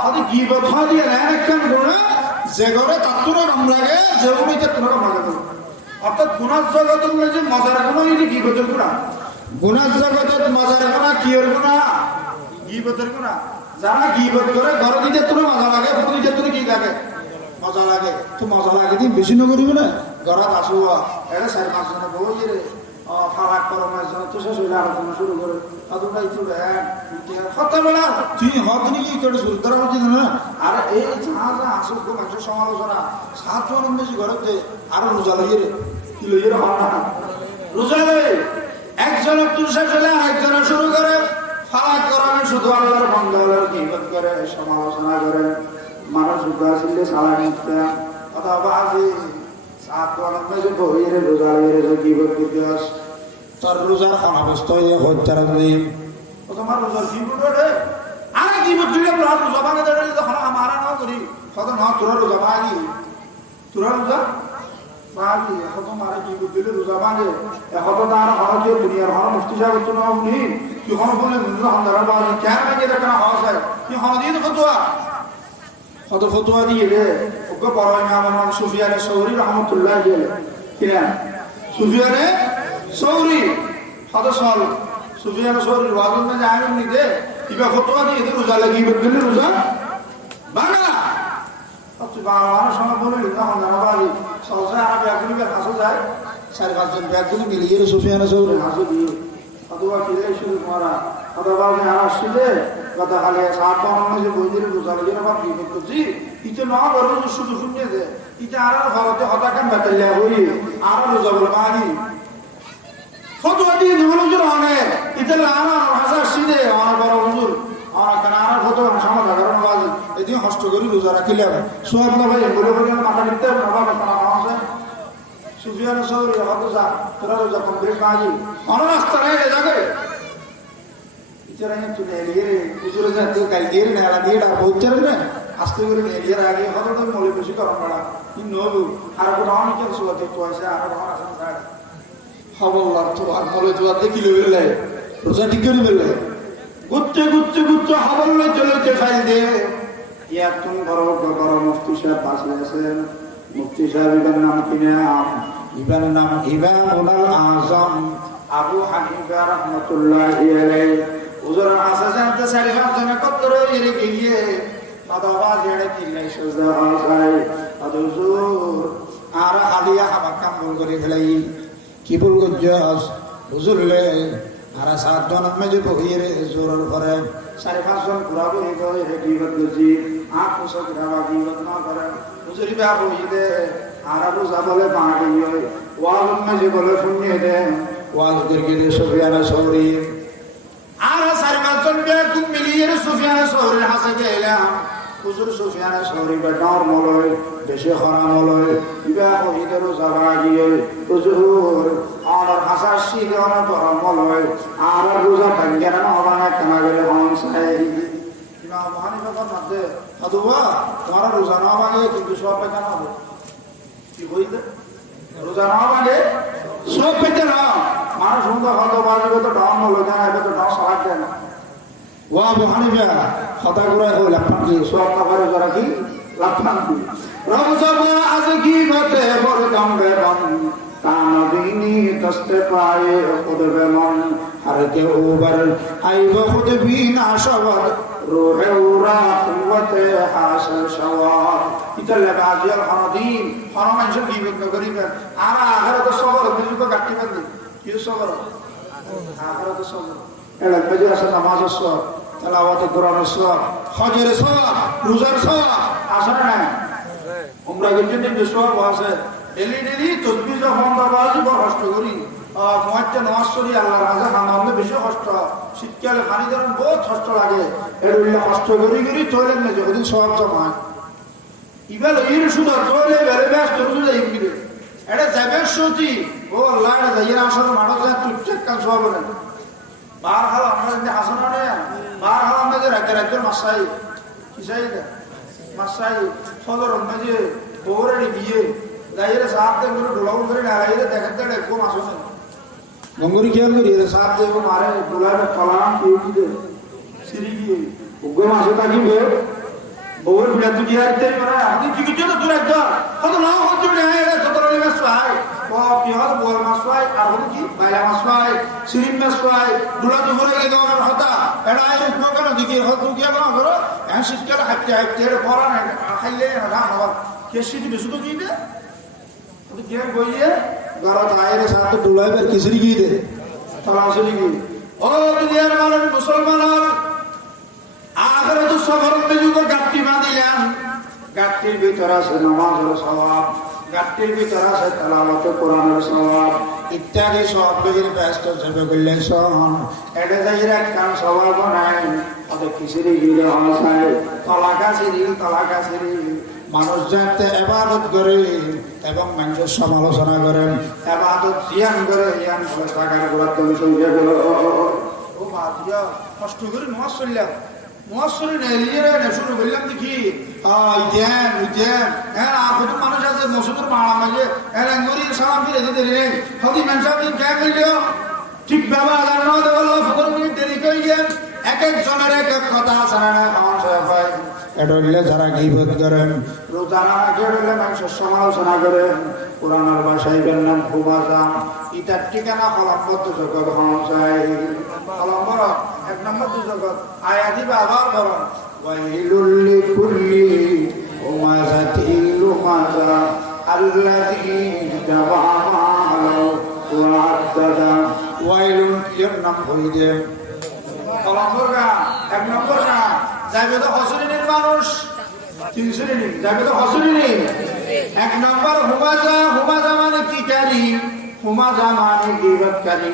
হয়তো গীবত হয় দিয়ে নেন একখান গুণা যে ঘরে তাত্তুরা নাম লাগে যে উনিতে তোমরা মজা করো অর্থাৎ গুণার জগতের মধ্যে মজার গুণা যদি গীবতের গুণা গুণার জগতের মজার গুণা কিয়ের গুণা গীবতের গুণা যারা গীবত করে ঘরে দিতে তোর মজা লাগে ফোন দিতে তোর কি লাগে মজা লাগে তো মজা লাগে দিন বেশি নকরিব না ঘৰত আসো এটা 4-5 জন বই রে ফালাক করো মাস জন তো শেষ হইলে আলোচনা শুরু করে আদু ভাই তুই খতমেলা তুই হত নাকি তোর শুরু করা উচিত না আর এই যা আসল কো মানুষ সমালোচনা 7 জন বেশি ঘরতে আর রোজা লইয়ে রে কি লইয়ে রে রোজা লই একজন তুই শেষ হলে আরেকজন শুরু করে ফালাক করানো শুধু আল্লাহর বান্দাদের গীবত করে সমালোচনা করে মানুষ উদাসীনলে সালা নিতে অথবা আজি সাত ওয়ালামে যে বইয়ের রোজা লইয়ে যে গীবত করতেস তোর রোজার অনাবস্থা হয়ে হত্যার দিন ও তোমার রোজার গীবত রে আরে গীবত দিলে রোজা ভাঙে দেলে তখন আমারা না করি কত না তোর রোজা ভাঙি তোর রোজা ভাঙি কত মারে গীবত দিলে রোজা ভাঙে এখন তার হরজে দুনিয়ার হর মুফতি সাহেব তো না উনি কি হন বলে রোজা হন্দার বাড়ি কেন লাগে দেখা হওয়া যায় কি হন দিয়ে ফতোয়া কত ফতোয়া দিয়ে রে ওকে বড় ইমাম নাম সুফিয়ানে সৌরি রহমাতুল্লাহ আলাইহি কিনা সুফিয়ানে সৌরি কত সাল সুফিয়ানে সৌরি ওয়াজুন না জানেন নি দে কিবা ফতোয়া দিয়ে দে রোজা লাগি বলে রোজা বাংলা তো বাংলা সময় বলে না না বাড়ি সহজে আর ব্যাগুলি বের হাসো যায় 4-5 জন ব্যাগুলি মিলিয়ে সুফিয়ানে সৌরি হাসো দিয়ে অথবা কি শুরু করা অথবা আমি আর আসলে কথা খালি সাত যে বইদের রোজা লইয়ে আমার কি করতেছি ইতে না বড় শুধু শুনে দে ইতে আর ভারতে হতাকান বাতালিয়া হই আর রোজা বল মানি ফতোয়া দিয়ে দিবল হুজুর অনেক ইতে লানা হাজার সিদে আর বড় হুজুর আর কানার ফতোয়া সমাধা কারণ বাজ এদিন কষ্ট করি রোজা রাখিলাম সব না ভাই বলে বলে মাথা নিতে না বাবা তারা আছে সুফিয়ান সৌরি হত যা তোরা রোজা কমপ্লিট কাজি অনেক রাস্তা নেই জায়গায় ইচারাই চলে এলিয়ে হুজুরে যা তো কাল দিয়ে না আলা দিয়ে বলছেন না আস্তে করে এলিয়ে আগে হত তো মলে বেশি করার পড়া কি নবু আর কোন অনেক কিছু আছে তো আছে আর কোন আছে না হবল্লাহ তো আর মলে তো দেখি লইলে রোজা ঠিক করে বললে গুচ্ছ গুচ্ছ গুচ্ছ হবল্লাহ চলে ফাইল দে ইয়া তুমি বড় মুফতি সাহেব পাশে আছেন মুফতি সাহেবের নাম কি নাম ইবার নাম ইমামুল আযম আবু হানিফা রাহমাতুল্লাহি আলাইহি হুজুর আসা জানতে সারি ফাজনে কতর এর গিয়ে মাদাবা জেড়ে কিলাই সুজা আসাই হুজুর আর আলিয়া হাবাকাম বল করে ফেলাই কি বল গজ্জাস হুজুরলে আর সাত জন মেজে বহিয়ে জোরের পরে সারি ফাজন পুরা বহি গয় রে গিবত গজি আখ কুসক রাবা গিবত না করে হুজুরি বা বহি দে আর আবু জাবলে বাঁড়ি হয় ওয়াল মেজে বলে শুনিয়ে দে ওয়াজ করকে দে সুফিয়ান সৌরি আর সারি ফাজন বে কুম মিলিয়ে সুফিয়ান সৌরির হাসে গেলাম হুজুর সুফিয়ান সৌরি বে নরমাল হয় বেশি খরাম হয় ইবা বহিদের জাবা গিয়ে হুজুর আর হাসার শিখে অনেক নরমাল হয় আর রোজা ভাঙ্গে না হবানা কেনা গেলে হংসাই ইমাম হানিফা মধ্যে হাদুয়া তোমার রোজা না ভাঙে কিন্তু সব পেতে না হবে কি হইতে রোজা না ভাঙে সব পেতে না মানুষ সুন্দর হতো বাজবে তো ডম হলো জানা এবার তো ডম সালাদ দেয় না ও আবু হানিফা হতা করে হই লাফান কি সব না করে যারা কি লাফান কি রমজান আজ কি বতে বড় দম বেবন তানবিনী দস্তে পায়ে খুদ বেমন হর কে ওবর আইব খুদ বিনা শবদ রুহে উরা কুওয়াতে হাসল শওয়াব ইতালে বাজিয়াল হানাদিন হানামান সব কি বিঘ্ন করিবেন আর আখের তো সবর মিজুক গাটি বাঁধি কি সবর আখের তো সবর এলা মেজুর আছে নামাজ সব তেলাওয়াত কোরআন সব হজের সব রোজার সব আসলে না উমরা গেছেন সব আছে ডেলি ডেলি তসবিহ যখন বাবাজি বড় কষ্ট করি মুয়াজ্জা নামাজ পড়ি আল্লাহর রাজা খানালে বেশি কষ্ট শীতকালে পানি যখন বহুত কষ্ট লাগে এর কষ্ট করি করি চলেন না যখন সব জমা ইবেল ইর শুধু চলে বেরে ব্যস্ত রুজে ইংরে এটা যাবে সতি ও আল্লাহ যাইরা আসলে মানব যা টুকটাক কাজ সব বলেন বার হাল আমরা যে হাসান না বার হাল আমরা যে রাতে রাতে মাসাই কি চাই মাসাই ফজর মাঝে ওরে গিয়ে যাইরে সাথ দে গুলো ঢোলাও করে না যাইরে দেখতে দেখো মাসো না গঙ্গুরি খেয়াল করি সাথ দে ও মারে ঢোলার কলাম কি দে সিরি গিয়ে ওগো মাসো থাকিবে ওর বিনা তুই আইতে না আপনি কি কিছু তো তুই একদম কত না হত না এরা ততরে মাস হয় ও কি হল বল মাস হয় আর হল কি বাইলা মাস হয় সিরি মাস হয় ঢোলা তো হলে গেল আমার হতা এরা আই উপকার দিকে হত কি না করো এ শীতকালে হাঁটতে হাঁটতে এর পড়া না খাইলে না খাবার কে শীত বেশি তো কি দে तो क्या बोलिए गलत आए रे साथ तो डुलाए पर किसरी की दे तलाशरी की ओ दुनिया वाले मुसलमान आखिर तो सफर में जो गट्टी बांधिलाम गट्टी भी तरह से नमाज और सवाब गट्टी भी तरह से तिलावत कुरान और सवाब इत्यादि सवाब के बेस्ट से बगले सोन एडे जाइरा काम सवाब बनाए अब किसरी की रे हंसाए तलाका सिरी মানুষ যাতে ইবাদত করে এবং মানুষের সমালোচনা করেন ইবাদত জিয়ান করে ইয়ান বলে টাকার গোড়া তুমি সঙ্গে গেল ও মা দিয়া কষ্ট করে মুয়াসসিল নেলিয়ে রে শুরু করলাম দেখি ইদেন হ্যাঁ আপনি মানুষ আছে মসজিদের মারা মাঝে এলাঙ্গুরি সালাম ফিরে দিতে রে হদি মানুষ কে কইলো ঠিক বাবা আল্লাহ না দেওয়াল্লাহ ফকর মিনিট দেরি কইলেন এক এক জনের এক এক কথা জানা না খাওয়ান হয় এডলে যারা গীবত করেন রোজানা গেড়লে মানুষের সমালোচনা করেন কোরআনের ভাষায় নাম খুবাজা ইটার ঠিকানা কলম্বর জগৎ হংসাই কলম্বর এক নম্বর জগৎ আয়াতি ব্যবহার করেন ওয়াইলুল লিকুল্লি হুমাযাতি লুমাযা আল্লাযী জামা মালাউ ওয়া আদ্দাদা ওয়াইলুল এর নাম হইছে কলম্বর এক নম্বর না যাইবে তো হসরিনীর মানুষ তিন শ্রেণী যাইবে তো হসরিনী এক নম্বর হুমাজা মানে কি কারি হুমাজা মানে গীবতকারী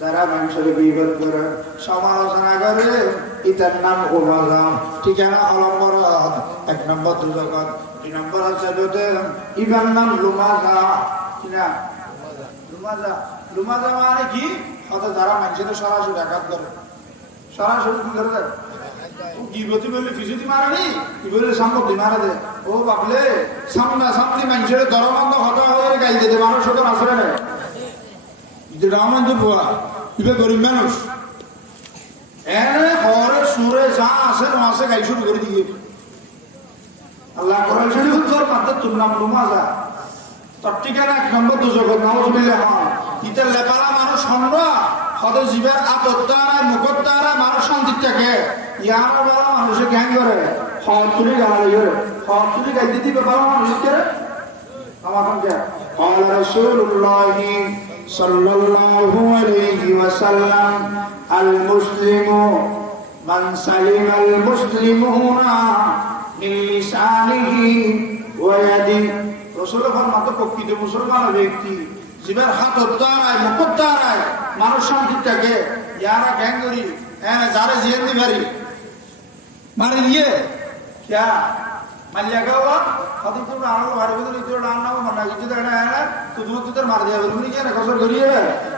যারা মানুষের গীবত করে সমালোচনা করে ইতার নাম হুমাজা ঠিকানা অলম্বর এক নম্বর দুজগৎ দুই নম্বর হচ্ছে ইবার নাম লুমাজা কিনা লুমাজা মানে কি হয়তো যারা মানুষের সরাসরি আঘাত করে সরাসরি কি করে দেয় গীবতি বলে ফিসুতি মারা নেই কি বলে সম্পত্তি মারা দেয় ও বাবলে সামনে মানুষের দরবন্ধ হতা হয়ে গাইল দিতে মানুষ হতো আসলে না রামাঞ্জন ভুয়া ইবে গরিব মানুষ এনে হরে সুরে যা আছে না আছে গাই শুরু করে দিয়ে আল্লাহ কোরআন শরীফ তোর মাঝে তোর নাম লুমাজা তার ঠিকানা 1 নম্বর দুজগত নাউজুবিল্লাহ হয় ইতে লেপালা মানুষ হন্ডা হতে জীবের আতত্তারায় মুখত্তারায় মানুষ শান্তি থাকে ইয়ার বেলা মানুষে গ্যাং করে হতুরি গালি করে হতুরি গাইতে দিবে বাবা মানুষকে আমার কে قال رسول الله صلى الله عليه وسلم المسلم من سلم المسلمون من لسانه ويده رسول ফরমাতে প্রকৃত মুসলমান ব্যক্তি জীবের হাতত দ্বারায় মুখত দ্বারায় মানুষ শান্তি থাকে ইয়ারা গ্যাং করি এনে যারে জিয়েন দি পারি মারি দিয়ে क्या মালিয়া গাওয়া হদি তো আলো ভারে বদলে তো ডান নাও মনা কিছু দেনা না তো তুমি তো মার দিয়া বলি কি না কসর করিয়ে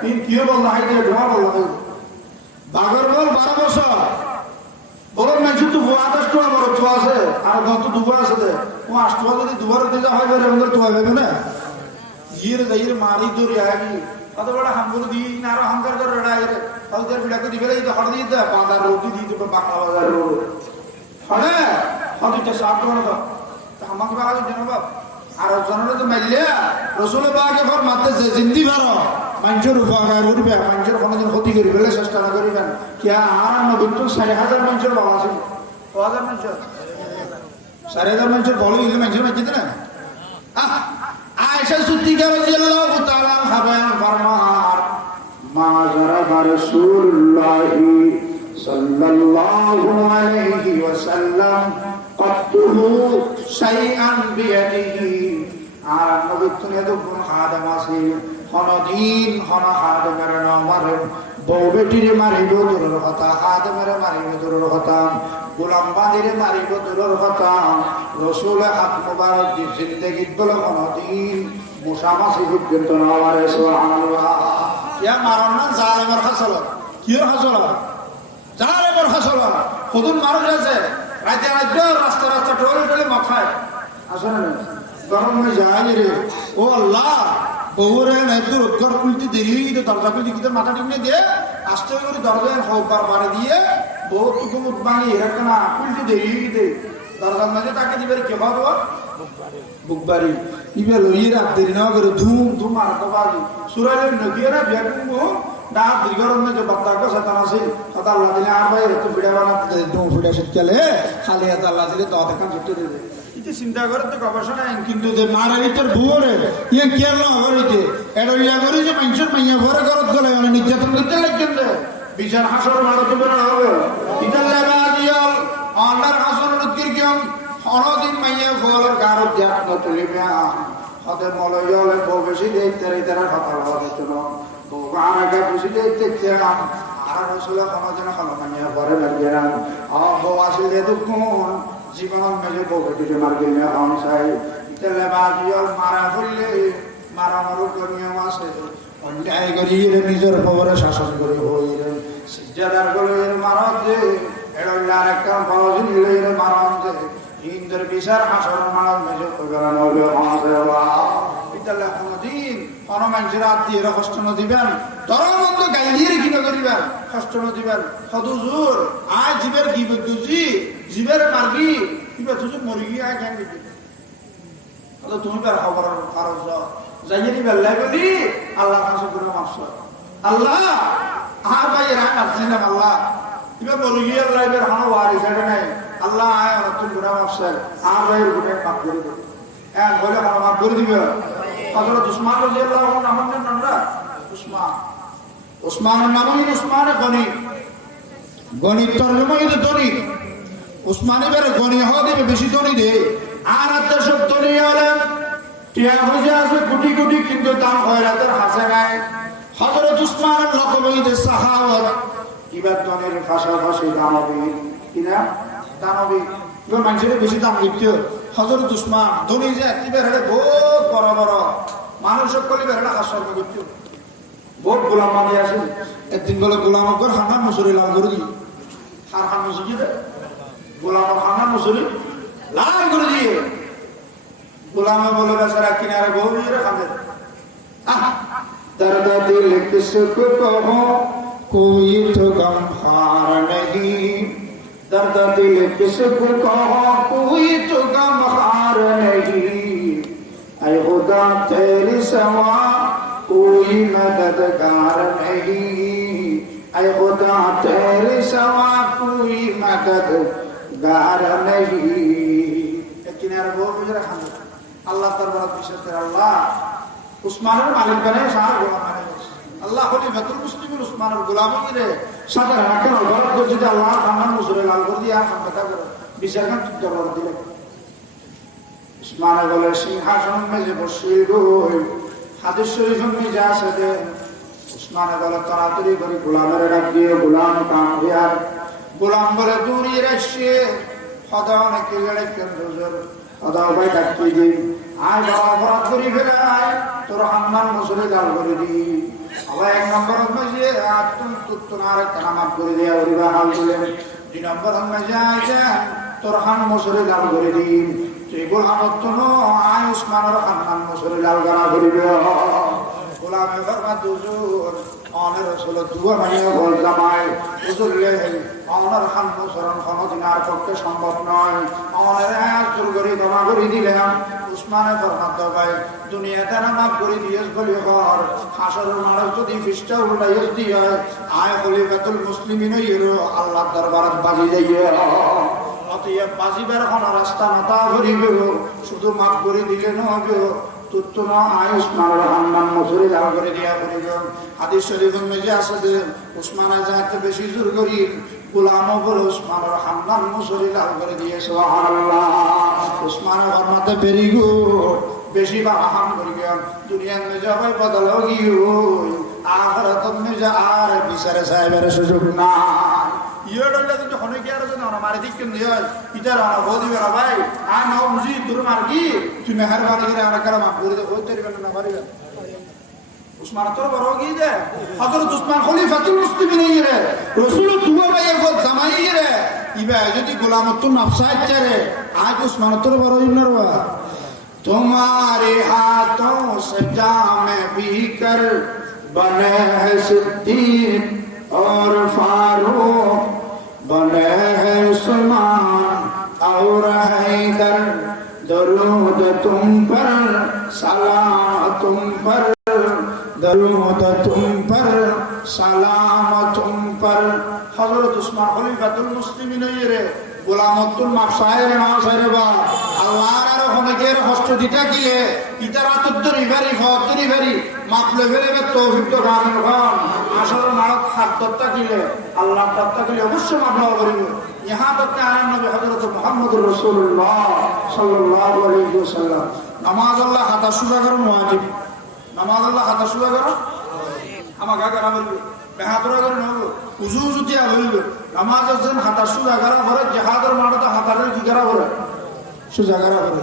তিন কিও বল না হাইতে ধোয়া বল বাগর বল 12 বছর বল না জুতু ভুয়া 10 টাকা বড় তো আছে আর গত দুবার আছে ও 8 টাকা যদি দুবার দিতে হয় বেরে আমাদের তো হবে না ইয়ের দাইর মারি দরি আগে কত বড় হামগুলো দি না আর হামকার করে রড়াই রে হলদের বিড়া কো দিবে এই তো হড় দিতে বাজার রুটি দিতে বাংলা বাজার হড়ে হদিতে সাত না তো আমাকে বাড়া দেন বাপ আর জনরে তো মাইলে রাসূল পাকে ফরমাতে যে জিন্দি ভারো মানুষের উপকার করবে মানুষের কোনদিন ক্ষতি করবে বলে চেষ্টা না করিবেন কি আর নবী তো 6000 মানুষের বাবা আছে 6000 মানুষ 6000 মানুষের বলে ইলে মানুষের মাঝে না আয়েশা সিদ্দিকা রাদিয়াল্লাহু তাআলা হাবায়ান ফরমান মা জারা রাসূলুল্লাহ সাল্লাল্লাহু আলাইহি ওয়াসাল্লাম কতুহু শাইআন বিয়াদিহি আর নবী দুনিয়া তো কোন খাদেম আছে কোনদিন কোন খাদেমের নামের বউ বেটিরে মারিব দূরের কথা খাদেমের মারিব দূরের কথা গোলাম বাঁধিরে মারিব দূরের কথা রাসূল হাত মুবারক দি জিন্দেগি বলে কোনদিন মুসামাসি পর্যন্ত না মারে সুবহানাল্লাহ ইয়া মারন না জালেমের হাসল কি হাসল জালেমের হাসল খুদুন মানুষ আছে রাতে রাতে রাস্তা রাস্তা টোলে টোলে মাথায় আসলে না গরম মে যায় রে ও আল্লাহ বউরে নাই তো ঘর খুলতে দেরি তো দরজা খুলতে কি তোর মাথা ঠিক নেই দে আস্তে করে দরজা হোকবার মারে দিয়ে বউ টুকু মুখ বানিয়ে রাখে না খুলতে দেরি দে দরজার মাঝে তাকে দিবে কে ভাবো বুকবাড়ি ইবে লইয়ে রাত দেরি না করে ধুম ধুম আর তো বাজি সুরালের নকিয়ে না বিয়াকুঙ্গু না দিগরম মে যে বাদ্দার কা শতান আছে কথা আল্লাহ দিলে আর ভাই তো ভিডিও বানাতে দু ভিডিও শিখলে খালি হাত আল্লাহ দিলে তো দেখান ছুটে দেবে ইতে চিন্তা করে তো গবেষণা কিন্তু যে মারা ভিতর ভুরে ইয়ে কেন না হইতে এডো ইয়া করি যে মানুষের মাইয়া ভরে করত গলে মানে নির্যাতন করতে লাগছেন রে বিচার হাসর মারা তো বের হবে ইতাল্লা বাদিয়াল আন্ডার হাসর নকির কিম অনদিন মাইয়া ফলর গারত জাত না তুলিবা হতে মলয়লে ববেশি দেখতে রে তারা কথা বলতে তো বারাকা খুশি দেখতে আর রাসূল কোনদিন মাইয়া ভরে লাগেন বউ আসলে দুঃখ জীবন মেজে বউকে মার গেলে আমসাই ইতালে বাদিয়াল মারা হইলে মারা মারু করিয়া আছে অন্যায় করিয়ে নিজের খবরে শাসন করে হইরে সিজদার গলে মারতে এডলার একটা বড় নিলে মারতে ইন্দ্র বিচার হাসর মার মেজে করান হলো আমসাইবা ইতালে কোনদিন কোন মানুষের আত্মীয় কষ্ট ন দিবেন দরমন্দ গাইলিয়ে কি না করিবেন কষ্ট ন দিবেন হদুজুর আজ জীবের কি বুঝি জীবের মার্গি কিবা তুই মরি আয় কেন দিবি তো তুমি পার খবর ফারজ যাইনি বেল্লাই বলি আল্লাহ কাছে গুনাহ মাফ আল্লাহ আর ভাই রাগ আছে না আল্লাহ কিবা বলি আল্লাহ এর হানো ওয়ারি ছাড়ে নাই আল্লাহ আয় তুই গুনাহ মাফ আর ভাই গুনাহ মাফ করে দিবে এক বলে হানো মাফ করে দিবে হযরত উসমান রাদিয়াল্লাহু আনহু নাম না উসমানের নামই উসমান গনি তরজমাই ধনী উসমানী বেরে গনি হওয়া দিবে বেশি ধনী দে আর আত্মার সব ধনী হলেন টিয়া বুঝে আছে কোটি কোটি কিন্তু দাম খয়রাতের হাসে নাই হযরত উসমানের লকবইদে সাহাওয়াত কিবা ধনের পাশাপাশি দানবী কিনা দানবী তো মানুষের বেশি দাম দিতে হযরত উসমান ধনী যে কিবা রে বহুত বড় বড় মানুষ সকলে বেরে হাসর করতে বহুত গোলাম মানি আছে একদিন বলে গোলাম করে হান্নান মুসুরি লাল করে দি হান মুসুরি দে গোলাম হান্নান মুসুরি লাল করে দিয়ে গোলাম বলে বেচারা কিনারে গভীর খাবে दर्द दिल किसको कहो कोई तो गमखार नहीं दर्द दिल किसको कहो कोई तो गमखार नहीं ऐ खुदा तेरी सवा कोई मददगार नहीं, ऐ खुदा तेरी सवा कोई मददगार नहीं। किनारे वो गुजरा खान अल्लाह दरबार विशेष कर अल्लाह उस्माনের মালিক বানায় সার গোলাম বানায় আল্লাহ খলিফাতুল মুসলিমিন উসমানের গোলামি করে সাদা রাখেন অবরোধ করছে যে আল্লাহ খান মুসরে লাল করে দিয়া খান কথা করে বিচারখান ঠিক দরবার দিলে উসমানে বলে সিংহাসন মেজে বসিয়ে গই হাদিস শরীফ में যা আছে উসমানে বলে তাড়াতাড়ি করে গোলামের ডাক দিয়ে গোলাম কাম দিয়া গোলাম বলে দূরিয়ে রাখছে খোদা অনেক লড়াই করে হুজুর খোদা ভাই ডাক দিয়ে আয় বড় অপরাধ করি ফেলাই তোর হান্নান মুসরে লাল করে দি আবার এক নম্বর মধ্যে আতুন তুতনার কালামাত করে দেয়া ওরিবা হাল দিলেন দুই নম্বর মধ্যে আইছে তোর হান মুসরে লাল করে দি তুই গোলাম তো আয় উসমানের হান্নান মুসরে লাল করা করিবে গোলামে ফরমাত হুজুর অনের রাসূল দুয়া মানিয়া বল জামাই হুজুর লে অনের খান মুসরন কোনদিনার পক্ষে সম্ভব নয় অনের আয়াত জোর করে দমা করে দিলাম উসমানে ফরমাত ভাই দুনিয়াতে নামাজ করে দিয়েস বলি কর হাসরের মাঠে যদি ফিসটা উল্টাইস দিয়ে আয় খলিফাতুল মুসলিমিন ইরো আল্লাহর দরবারে বাজি যাইয়ে অতএব বাজিবার কোন রাস্তা মাথা করিবে শুধু মাফ করে দিলে নবে তুতনা আয় উসমানের হান্নান মুসরে লাল করে দিয়া করিবে হাদিস শরীফের মধ্যে আছে যে উসমান যাতে বেশি জোর করি গোলামও বলে উসমানের হান্নান মুসরে লাল করে দিয়ে সুবহানাল্লাহ উসমানের ফরমাতে ভেরি গুড বেশি বাহাম করিবে দুনিয়ার মধ্যে ভাই বদল গিয়ে আখিরাতের মধ্যে আর বিচারে সাহেবের সুযোগ না ইয়েডলে তো হনে কি আর যেন আমারে ঠিক কেন দিও ইতার আর বদিবে না ভাই আ নাও বুঝি তোর মার কি তুই মেহেরবানি করে আর কালাম করে দে ওই তেরি না মারিবে উসমান তোর বড় কি দে হযরত উসমান খলিফাতুল মুসলিমিন রে রাসূল দুয়া ভাইয়ের গো জামাই রে ইবা যদি গোলামতুন নফসাত রে আজ উসমান তোর বড় ইনরবা तुम्हारे हाथों से जाम भी कर बने है सिद्दीक और फारूक बने है उस्मान और हैदर दरूद तुम पर सलाम तुम पर दरूद तुम पर सलाम तुम पर हजरत उस्मान खलीफातुल मुस्लिमीन रे গোলামতুল মাফসায়ের নাম সাইরেবা আল্লাহর আর অনেকের কষ্ট দিতা কিলে ইতারা তুত্তরি ভেরি ফতুরি ভেরি মাপলে ফেলে তৌফিক তো গান গান আসলে মারত হাত দত্তা কিলে আল্লাহ দত্তা কিলে অবশ্যই মাপলা করিব ইহা দত্তা আন নবী হযরত মুহাম্মদুর রাসূলুল্লাহ সাল্লাল্লাহু আলাইহি ওয়াসাল্লাম নামাজ আল্লাহ হাতা সুজা করুন ওয়াজিব নামাজ আল্লাহ হাতা সুজা করুন আমাকে করা বলবে বেহাতরা করে নেব উজু যদি বলবে নামাজ আছেন হাতা সুজা করা করে জিহাদের মাঠে তো হাতারে কি করা করে সুজা করা করে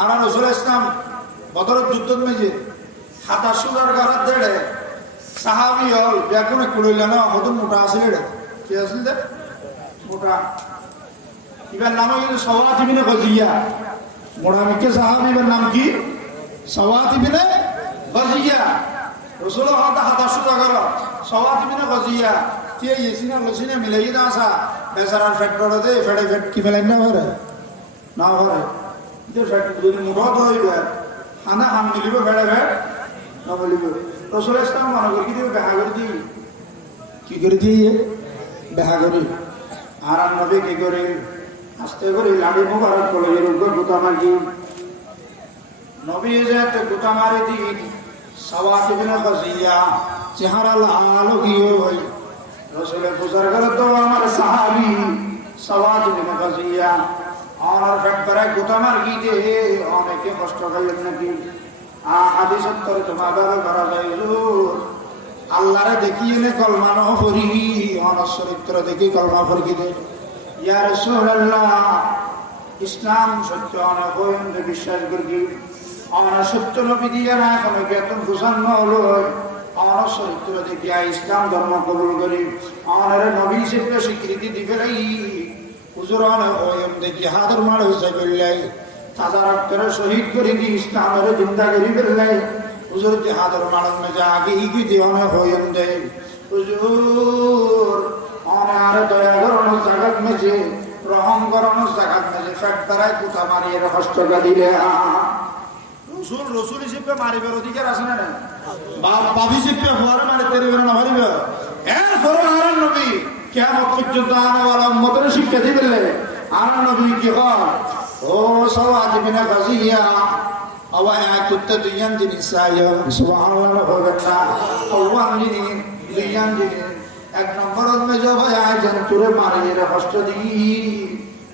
আর রাসূল ইসলাম বদরের যুদ্ধের মেজে হাতা সুজার করা দেড়ে সাহাবী হল বেগুনে কুড়িলে না কত মোটা আছে রে কি আছে দে মোটা ইবার নাম কিন্তু সওয়াত ইবনে গজিয়া মোটা মিকে সাহাবীর নাম কি সওয়াত ইবনে গজিয়া রাসূল হাতা সুজা করা সওয়াত ইবনে গজিয়া কে ইসিনা লসিনা মিলাই না আসা বেচারার ফ্যাক্টরে দে ফেডে ফেট কি মেলাই না করে না করে যে ফ্যাক্টরি যদি মুরদ হইবে খানা খান মিলিব ফেডে ফেট না বলিব রাসূল ইসলাম মনে করি দিও বেহা করে দি কি করে দি বেহা করে আর নবী কি করে আস্তে করে লাড়ি মুবারক করে এর উপর গুতা মারি নবী যেতে গুতা মারি দি সওয়াত ইবনে গজিয়া চেহারা লাল গিয়ে হই রসুলের বুঝার গেল তো আমার সাহাবি সওয়াত ইবনে গজিয়া আর ফেক্টরে গুতামার গিয়ে অনেকে কষ্ট পাইলেন নাকি হাদিস উত্তরে তোমাদের করা যায় আল্লাহরে দেখিয়ে নে কলমা ন করি অনর চরিত্র দেখি কলমা ফরকি দে ইয়া রাসূলুল্লাহ ইসলাম সত্য অনেক বিশ্বাস করি আমরা সত্য নবী দিয়ে না কোনো বেতন ঘোষণ হলো আমার চরিত্র দেখিয়া ইসলাম ধর্ম কবুল করি আমার নবী হিসেবে স্বীকৃতি দিবে নাই হুজুর দেখি হাতের মার হয়েছে বললাই তাজা রক্তের শহীদ করে দি ইসলামের চিন্তা করি বললাই হুজুর হাতের মার মেজে আগে ইগুতি অনেক হইম দে হুজুর আর দয়া করানোর জাগাত মেজে রহম করানোর জাগাত মেজে ফ্যাট দ্বারাই কুথা মারিয়ে কষ্ট দিলে রসুল রসুল হিসেবে মারিবার অধিকার আছে না বাবি হিসেবে ফুয়ারে মারি তেরে বেরো না মারিব এরপর আর নবী কিয়ামত পর্যন্ত আনাওয়ালা উম্মতের শিক্ষা দিবেন আর নবী কি হয় ও সওয়াত বিনা গাজিয়া আওয়া তুত্তা দুইয়ান জিনিস আয়া সুবহানাল্লাহ বলনা আওয়ান জিনিস দুইয়ান জিনিস এক নম্বর মেজো ভাই আইজন তুরে মারিয়ে কষ্ট দি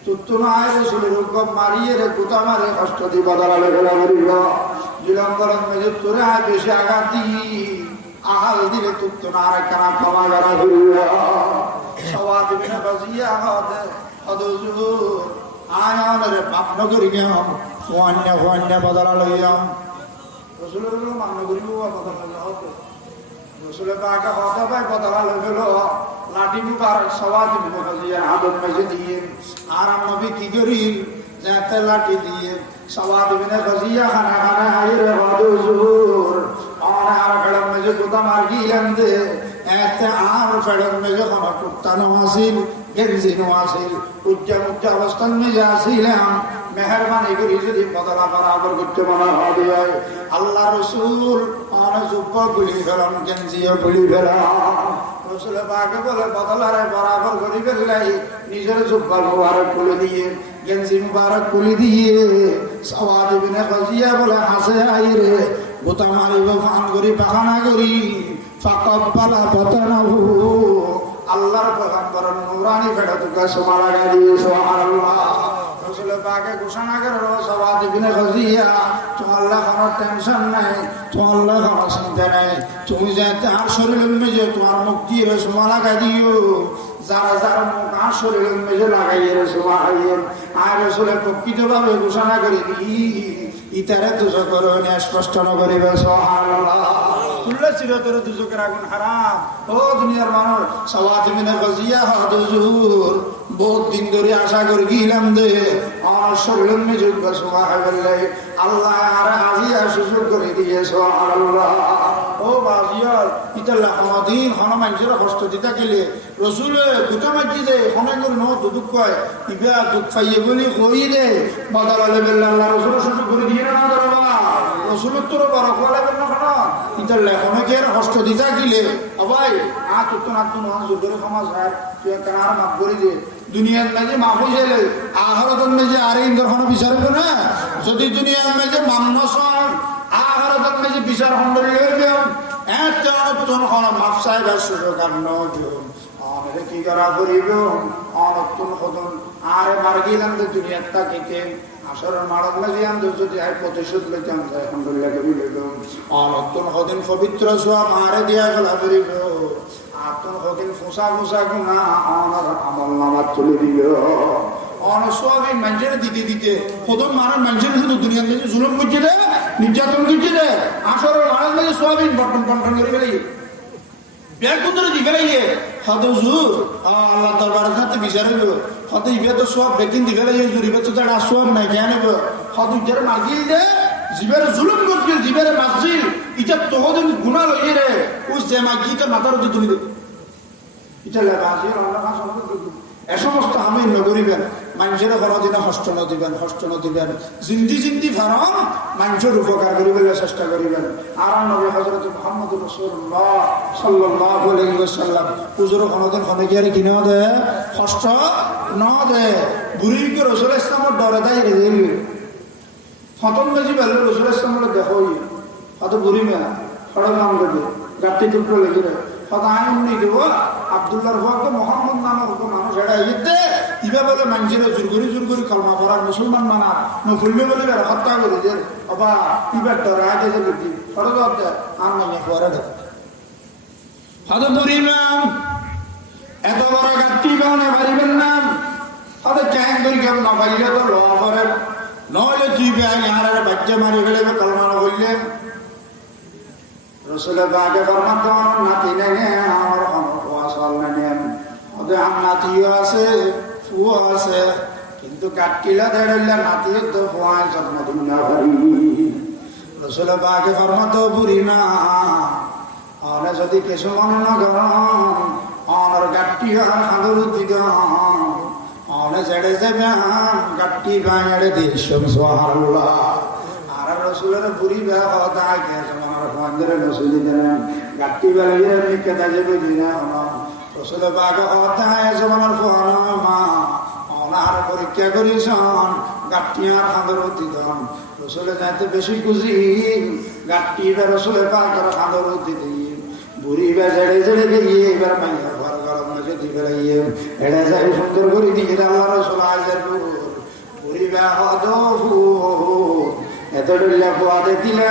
তুত্তু নাই রসুলের হুকুম মারিয়ে রে কুতা মারে কষ্ট দি বদলালে গেলা মরিব দুই নম্বর মেজো তুরে আয় বেশি আঘাত দি আহাল দিলে তুত্তু না আর কানা ক্ষমা করা হইব সওয়াত বিনা গাজিয়া হদুজুর আয়ারে পাপ নগরি গেম ওয়ান্না বদলা লইয়াম রসুলের মান নগরি বদলা হতো রসুলের পাকা হতা ভাই বদলা লইল লাঠি মুবার সওয়াত বিনা গাজিয়া আদম মেজে দিয়ে আর নবী কি করি যাতে লাঠি দিয়ে সওয়াত বিনা গাজিয়া খানা খানা হাইরে হদুজুর আর গড়ম মেজে কুতা মার গিলাম দে এতে আর ফেড়ম মেজে খানা কুত্তানো আসিল গেঞ্জিনো আসিল উজ্জা অবস্থান মেজে আসিলাম মেহরবানি করি যদি বদলা বরাবর করতে মনে হবে আল্লাহ রসুল অনেক যুব্ব গুলি ফেলাম গেঞ্জিও গুলি ফেলাম রসুলের পাকে বলে বদলারে বরাবর করি ফেললাই নিজের যুব্বা মুবারক খুলে দিয়ে গেঞ্জি মুবারক খুলে দিয়ে সওয়াত বিনা গাজিয়া বলে হাসে আইরে গোতা মারিব ফান করি পাখানা করি ফাকাব্বালা বাতানাহু আল্লাহর পয়গম্বরের নূরানি ফেড়া তুকা সুবহান আল্লাহ সুবহানাল্লাহ রসুলের পাকে ঘোষণা করলো সওয়াত বিনা গাজিয়া তোমার কোনো টেনশন নাই তোমার কোনো চিন্তা নাই তুমি যাতে আর শরীরের মেজে তোমার মুক্তি রসমা লাগা দিও যারা যারা মুখ আর শরীরের মেজে লাগাইয়ে রসমা হাইয়ে আর রসুলের প্রকৃতভাবে ঘোষণা করে দিই ইতারে দুজো করো স্পষ্ট নগরিবে সুবহানাল্লাহ তুল্লা চিরতর দুজকের আগুন হারাম ও দুনিয়ার মানুষ সওয়াত বিনা গাজিয়া হদুজুর বহুত দিন ধরে আশা করে গিলাম দে আমার শরীরের মেজে সুবহানাল্লাহ আল্লাহ আর আজিয়া সুযোগ করে দিয়ে সুবহানাল্লাহ ও বাজিয়ার ইতাল্লাহ আমাদিন হনুমানজির কষ্ট দিতে গেলে রসুলে দুটা মাঝি দে হনাইগুর ন দুঃখ কয় ইবা দুঃখ পাইয়ে বলি কই দে বদলালে বেল্লা আল্লাহ রসুল সুযোগ করে দিয়ে না দরবা রসুলের তোর বড় কোয়ালে বেল না ইতাল্লাহ অনেকের কষ্ট দিতে গেলে ভাই আ তুত না তুন জোরে সমাজ হয় তুই কার মাফ করে দে দুনিয়ার মাঝে মাফ হয়ে গেলে আখরাতের মাঝে আর ইন্দর কোনো বিচারব না যদি দুনিয়ার মাঝে মামনস আখরাতের মাঝে বিচার হন্ডল লইবে এত অনতন কোন মাফ চাইবার সুযোগ আর নদিও আমাদের কি করা করিব অনতন কদন আরে মার গেলাম তো দুনিয়ার তাকে আসরের মারক মাঝে আনন্দ যদি আয় প্রতিশোধ লইতাম আলহামদুলিল্লাহ কবি লইল অনতন কদিন পবিত্র সোয়া মারে দিয়া ফেলা করিব আতন কদিন ফোসা ফোসা গুণা অনর আমল নামাজ চলে দিল অনসোয়াবি মানুষের দিতে দিতে প্রথম মারার মানুষের শুধু দুনিয়ার মাঝে জুলুম করছে দে নির্যাতন করছে দে আসরের মারার মাঝে সোয়াবিন বটন বন্টন করে ফেলাই ব্যাগ কুন্দরে দি ফেলাইয়ে হয়তো জুর আল্লাহ দরবারের সাথে বিচার হইব হয়তো ইবে তো সব বেকিন দি ফেলাই ইবে তো তারা সব নাই কেন হয়তো ইটারে মাগিয়ে দে জীবের জুলুম করছিল জীবের মাগছিল ইটা তহদিন গুণা লইয়ে রে ওই যে মাগিয়ে মাথার উঠে তুলি দে এটা লেখা আছে রান্না সম্পর্ক এ সমস্ত আমি নগরিবেন মানুষের কোনোদিনে হস্ত নদিবেন জিন্দি জিন্দি ফারম মানুষের উপকার করিবেন চেষ্টা করিবেন আর নবী হযরত মুহাম্মদ রাসূলুল্লাহ সাল্লাল্লাহু আলাইহি ওয়াসাল্লাম হুজুর কোনোদিন খনেকিয়ার কিনে দে হস্ত ন দে বুড়িকে রাসূল ইসলামের ডরে দাই রে খতম বেজি বেল রাসূল ইসলামের দেখোই অত বুড়ি মে খড়া নাম দেবে গাতি টুকরো লেগে রে খদায় উনি দেব আব্দুল্লাহর হক মোহাম্মদ নামের কোন মানুষ এটা ইতে ইবা বলে মানুষের জোর করি কলমা পড়ার মুসলমান মানা নফুলবে বলে হত্যা করে যে বাবা ইবার ডরে আগে যে লিখি ফটো দে আর মানে পরে দে হদ পরিমাণ এত বড় গাত্তি বানা পারিবেন না হদ চাই করি কেমন না পাইলে তো ল করে নইলে তুই বে আর বাচ্চা মারি ফেলে কলমা না বললে রসুলের বাগে ফরমান নাতি নেনে আমার ওয়াসাল নেন ওদের নাতিও আছে ফুও আছে কিন্তু কাটকিলা দেড়লা নাতি তো ফুয়ায় জন্ম দিনা ভারি রসুলের বাগে ফরমান তো বুড়ি না অনে যদি কিছু মনে না গরম অনর গাট্টি আর খাঁদর দিদ অনে জেড়ে যাবে গাট্টি বাইরে দিস সুবহানাল্লাহ আর রসুল রসুলের বুড়ি বেয়া হওয়া থাকে আমার মন্দিরে রসুলি দেন গাটি বেলা নিকে যাবে দিনা রসুলে বাঘ হওয়া থাকে আমার মা অনার পরীক্ষা করিছন গাটি আর খাঁদর দিদন রসুলে যাইতে বেশি খুশি গাটি বা রসুলে পাকের খাঁদর দিদি বুড়ি বা জেড়ে জেড়ে গিয়ে এবার মাইয়া ঘর গরম মাঝে দিবে লাগিয়ে এড়ে যাই সুন্দর করে দিয়ে আল্লাহ রসুল আজের বুড়ি বা হদ এত ডলিয়া পোয়া দেখিলে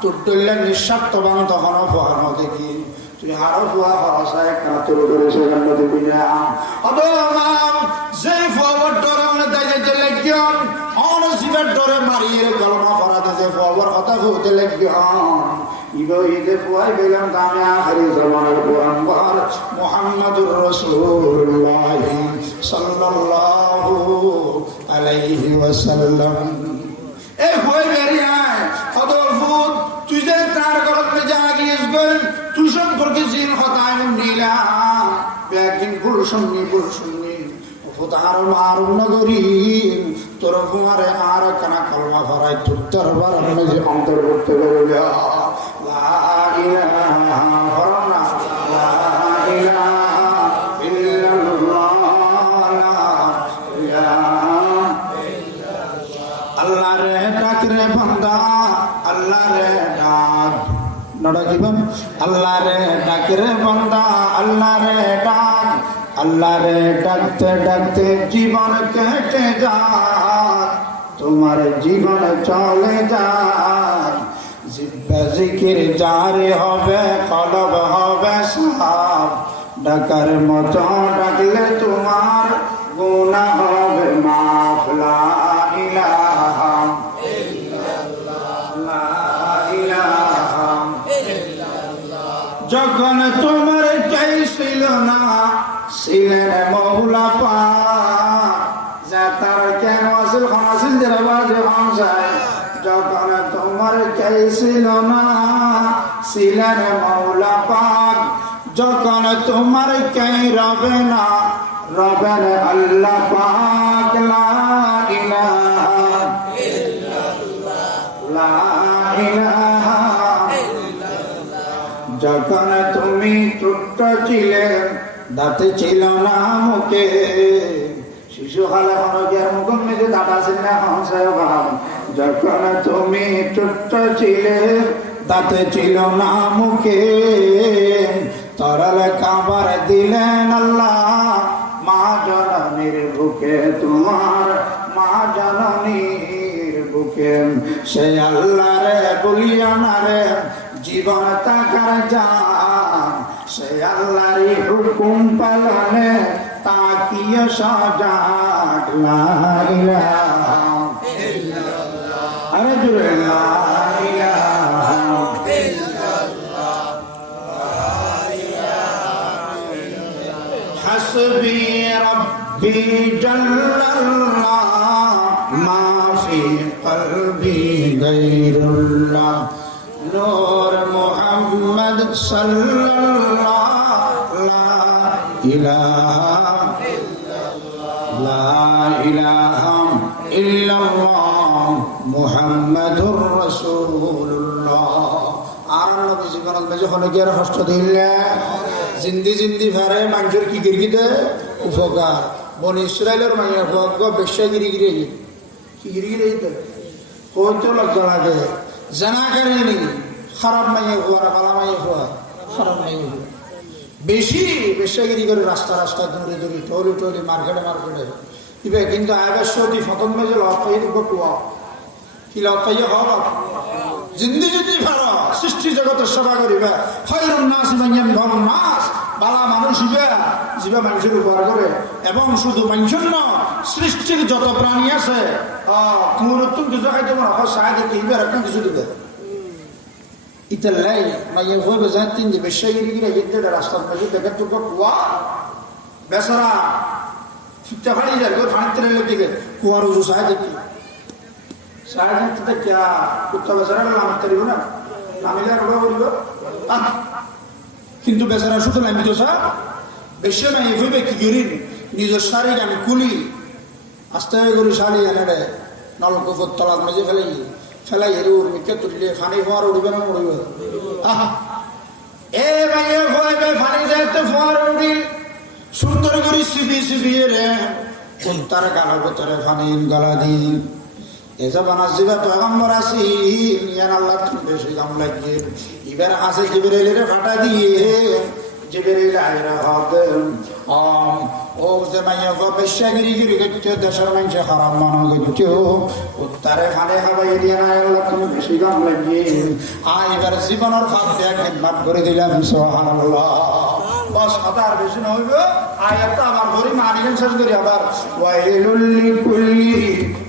তোর ডলিয়া নিঃস্বার্থবান তখনও পোয়ানো দেখি তুই আরো পোয়া হসায় কাতর করে সেখানে দেখবি না অত যেই ফরওয়ার্ড ডরে মানে দাইতে লাগিয়ন অন জিবার ডরে মারিয়ে গলমা করাতে যে ফরওয়ার্ড কথা হতে লাগিয়ন ইবো ইদে ফুয়াই বেগম দামে আখরি জামানের পয়গম্বর মুহাম্মদুর রাসূলুল্লাহ সাল্লাল্লাহু আলাইহি ওয়াসাল্লাম এ হই বেরিয়ায় খদর ফুত তুই যে তার গলত মে জাগিস গল তুই সম্পর্কে জিন খতায় নিলা বেকিন পুরুষনি ফুতার মারুম নগরী তোর ফুয়ারে আর কানা কলমা ভরাই তোর দরবার মে যে অন্তর্ভুক্ত করে লা ইলাহা ফরনা লা ইলাহা ইল্লাল্লাহ লা ইলাহা ইল্লাল্লাহ আল্লাহ রে ডাক রে বান্দা আল্লাহ রে ডাক নড়া জীবন আল্লাহ রে ডাক রে বান্দা আল্লাহ রে ডাক আল্লাহ রে ডাকতে ডাকতে জীবন কেটে যায় তোমার জীবন চলে যায় জিব্বা জিকির জারি হবে কলব হবে সাফ ডাকার মতো ডাকলে তোমার গুনাহ হবে মাফ লা ইলাহা ইল্লাল্লাহ লা ইলাহা ইল্লাল্লাহ যখন তোমার চাইছিল না ছিলেন মৌলা পাক যা তার কেন আসল খাসিল দরবাজ হামসায় যখন তোমার চাইছিল না ছিলেন মৌলা পাক যখন তোমার কেই রবে না রবেন আল্লাহ পাক লা ইলাহা ইল্লাল্লাহ লা ইলাহা ইল্লাল্লাহ যখন তুমি ছোট্ট ছিলে দাঁতে ছিল না মুখে শিশু খালে মনোজ্ঞার মুখের মেঝে দাঁত আছে না হংসায় ভাব যখন তুমি ছোট্ট ছিলে দাঁতে ছিল না মুখে তরলে কাবার দিলেন আল্লাহ মা জননীর বুকে তোমার মা জননীর বুকে সে আল্লাহ রে বলিয়া না রে জীবন তাকার যান সে আল্লাহর হুকুম পালনে তাকিয়ে সাজাক লা ইলাহা ইল্লাল্লাহ আরে জোরে লা ইলাহা ইল্লাল্লাহ লা ইলাহা ইল্লাল্লাহ হাসবি রাব্বি জাল্লাল্লাহ মা ফি কলবি গায়রুল্লাহ নূর মুহাম্মদ সাল্লাল্লাহু লা ইলাহা ইল্লাল্লাহ লা ইলাহা ইল্লাল্লাহ মুহাম্মাদুর রাসূলুল্লাহ আর নবী জীবনত মেজে হনে কি আর কষ্ট দিলে জিন্দি জিন্দি ভারে মানুষের কি গিরগিতে উপকার বনি ইসরাইলের মাইয়া ভোগ বেশা গিরিগিরি কি গিরিগিরি তো কত লজ্জা লাগে জানা করেনি খারাপ মাইয়ে হওয়া ভালো মাইয়ে হওয়া খারাপ মাইয়ে হওয়া বেশি বেশাগিরি করে রাস্তা রাস্তা দূরে দূরে টলি টলি মার্কেটে মার্কেটে ইবে কিন্তু আবশ্যকী ফতন মেজে লক্ষাই দিব কুয়া কি লক্ষাই হওয়া জিন্দি জিন্দি ভালো সৃষ্টি জগতের সেবা করিবে খৈরুন নাস মাইয়ান ধম নাস বালা মানুষ ইবে জীবে মানুষের উপকার করে এবং শুধু মানুষের নয় সৃষ্টির যত প্রাণী আছে কুমুর তুমি কিছু খাইতে মনে হয় সাহায্য দিবে আর কিছু দিবে ইতার লাই মাইয়া হইবে যায় তিন যে বেশাগিরি গিরে হিতে রাস্তার মধ্যে দেখে তো কুয়া বেচারা ফিটটা ফাড়ি যায় ফাড়িতে রেলে দিকে কুয়ার উজু সাহায্য কি সাহায্য কিয়া কুত্তা বেচারা নামতে পারিব না নামিলে আর ওরা বলিব কিন্তু বেচারা শুধু নামি তো সা বেশি না এইভাবে কি করিন নিজের শারীর আমি কুলি আস্তে করে শাড়ি এনে নলকূপের তলার মেঝে ফেলে ফেলাই এর উর্মিকে তুললে ফানি ফোয়ার উড়বে না উড়বে এ ভাইয়া ভয় ফানি যাইতে ফোয়ার উড়ি সুন্দর করে সিবিয়ে রে তার গালার ভেতরে ফানি গলা দি এসব আনাসিবা পয়গম্বর আসি ইয়ান আল্লাহ তুমি বেশি দাম লাগছে এবার আসে জিবরাইলের ফাটা দিয়ে জিবরাইল আইরা হবে ও যে মাইয়া বেশাগিরি গিরি করছে দেশের মানুষে খারাপ মানা করছে উত্তরে খানে খাবাই দিয়ে না আল্লাহ তুমি বেশি দাম লাগছে এবার জীবনের খাপ দিয়ে খেদমাত করে দিলাম সুবহানাল্লাহ বস কথা আর বেশি না হইব আয়াতটা আমার ধরি মানিকেন শেষ করি আবার ওয়াইলুল লিকুল্লি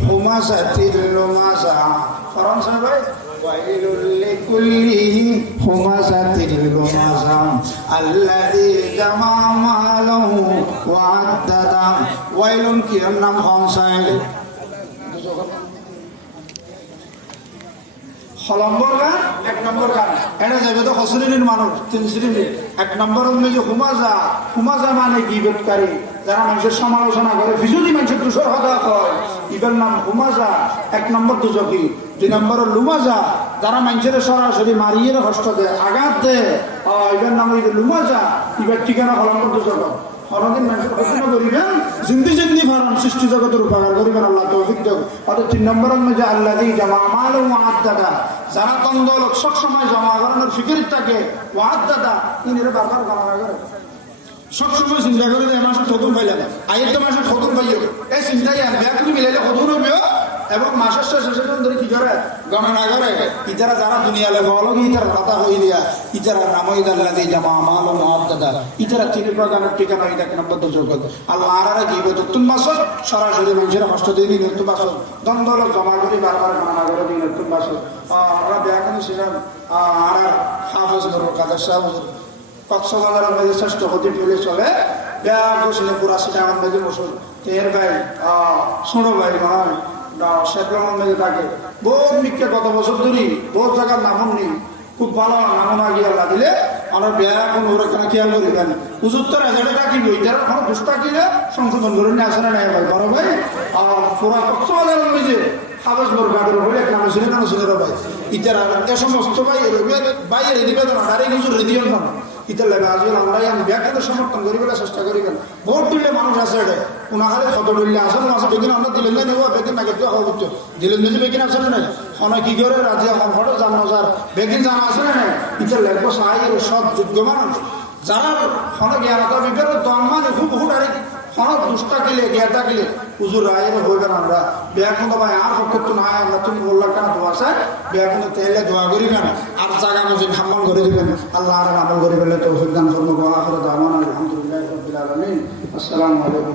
হুমাযাতিল লুমাযা ফরন সাহেব ভাই ওয়াইলুল লিকুল্লি হুমাযাতিল লুমাযা আল্লাযী জামা মালাহু ওয়া আদ্দাদা ওয়াইলুন কি নাম খনসাই নম্বর গান 1 নম্বর গান এটা যাবে তো হসরিনের মানুষ 3 শ্রেণীর 1 নম্বর হচ্ছে যে হুমাজা মানে গীবতকারী যারা মানুষের সমালোচনা করে ফিজুলি মানুষের দোষর কথা কয় ইবের নাম হুমাজা 1 নম্বর দুজকি 2 নম্বর লুমাজা যারা মানুষের সরাসরি মারিয়ে কষ্ট দেয় আঘাত দেয় ইবের নাম লুমাজা ইবের ঠিকানা নম্বর দুজক অনেকদিন মানুষের ঘোষণা করিবেন জিন্দি ফারণ সৃষ্টি জগতের উপকার করিবেন আল্লাহ তৌফিক দেব অর্থাৎ 3 নম্বর মধ্যে আল্লাযী জামা মাল ওয়া আদ্দাদা যারা তন্দলক সব সময় জমা করানোর ফিকির থাকে ওয়া আদ্দাদা ইনের বাবার গণনা করে সব সময় চিন্তা করে যে মাসে খতম পাইলাম আয়ের তো মাসে খতম পাইও এই চিন্তাই আর ব্যাগ তুমি মিলাইলে খতম হবে এবং মাসের শেষে ধরে কি করে গণনা করে ইতারা যারা দুনিয়া লেখা হলো ইতারা কথা হই দিয়া ইতারা নামই আল্লাযী জামা মাল ওয়া আদ্দাদা ইতারা 3 প্রকারের ঠিকানা 1 নম্বর জগৎ আল্লাহ আরারে জীবে তুম মাসত সরাসরি মানুষের কষ্ট দিয়ে দিন তুম মাসত দ্বন্দ্ব জমা করে বারবার গণনা করে দিন তুম মাসত আমরা ব্যাগ ছিলাম আর হাফেজ নুরুল কাদের সাহেব কক্সবাজারের মধ্যে শ্রেষ্ঠ হতে পেলে চলে ব্যাগ ছিল 84 টাকার মধ্যে বসুন এর ভাই ছোটো ভাই নয় শেখরামের মধ্যে থাকে বহুত মিথ্যে কত বছর ধরি বহুত জায়গার নামন নেই খুব ভালো নামন আগে আল্লাহ দিলে আমরা ব্যাগ কোনো ওরা খেয়াল করিবেন উজুত্তর এজারে থাকিব যারা কোনো দুষ থাকিলে সংশোধন করে নিয়ে আসে না নেই ভাই বড় ভাই পুরা কক্সবাজারের মধ্যে হাফেজ বরগাদের হলে এক নামে ছিলেন না ছিল ভাই ইতারা এ সমস্ত ভাই বাইরে দিবে না আরে কিছু রেডিও না ইতার লাগে আজকাল আমরাই আমি ব্যাগকে সমর্থন করি বলে চেষ্টা করিবেন ভোট দিলে মানুষ আছে এটা ওনাখালে কত দিলে আসলে মাসে বেগিন আমরা দিলেন না নেব বেগিন না কিন্তু হওয়া করতো দিলেন যদি বেগিন আসলে নাই অনেক কি করে রাজ্যে আমার ফটো জানো যার বেগিন জানা আছে না নাই ইতার লাগবো সাহাই সব যোগ্য মানুষ যারা অনেক জ্ঞানতা বিজ্ঞান দম মানে খুব বহুত আর অনেক দুষ্টা কিলে জ্ঞাতা কিলে হুজুর রায়ের হইবেন আমরা ব্যাকুন্দ ভাই আর পক্ষে নাই আমরা তুমি বললা কেন দোয়া চাই ব্যাকুন্দ তেলে দোয়া করিবেন আর জায়গা মসজিদ হাম্মল করে দিবেন আল্লাহ আর আমল করে ফেলে তো দান কর্ম আখির দাওয়ানা আলহামদুলিল্লাহি রাব্বিল আলামিন আসসালামু আলাইকুম।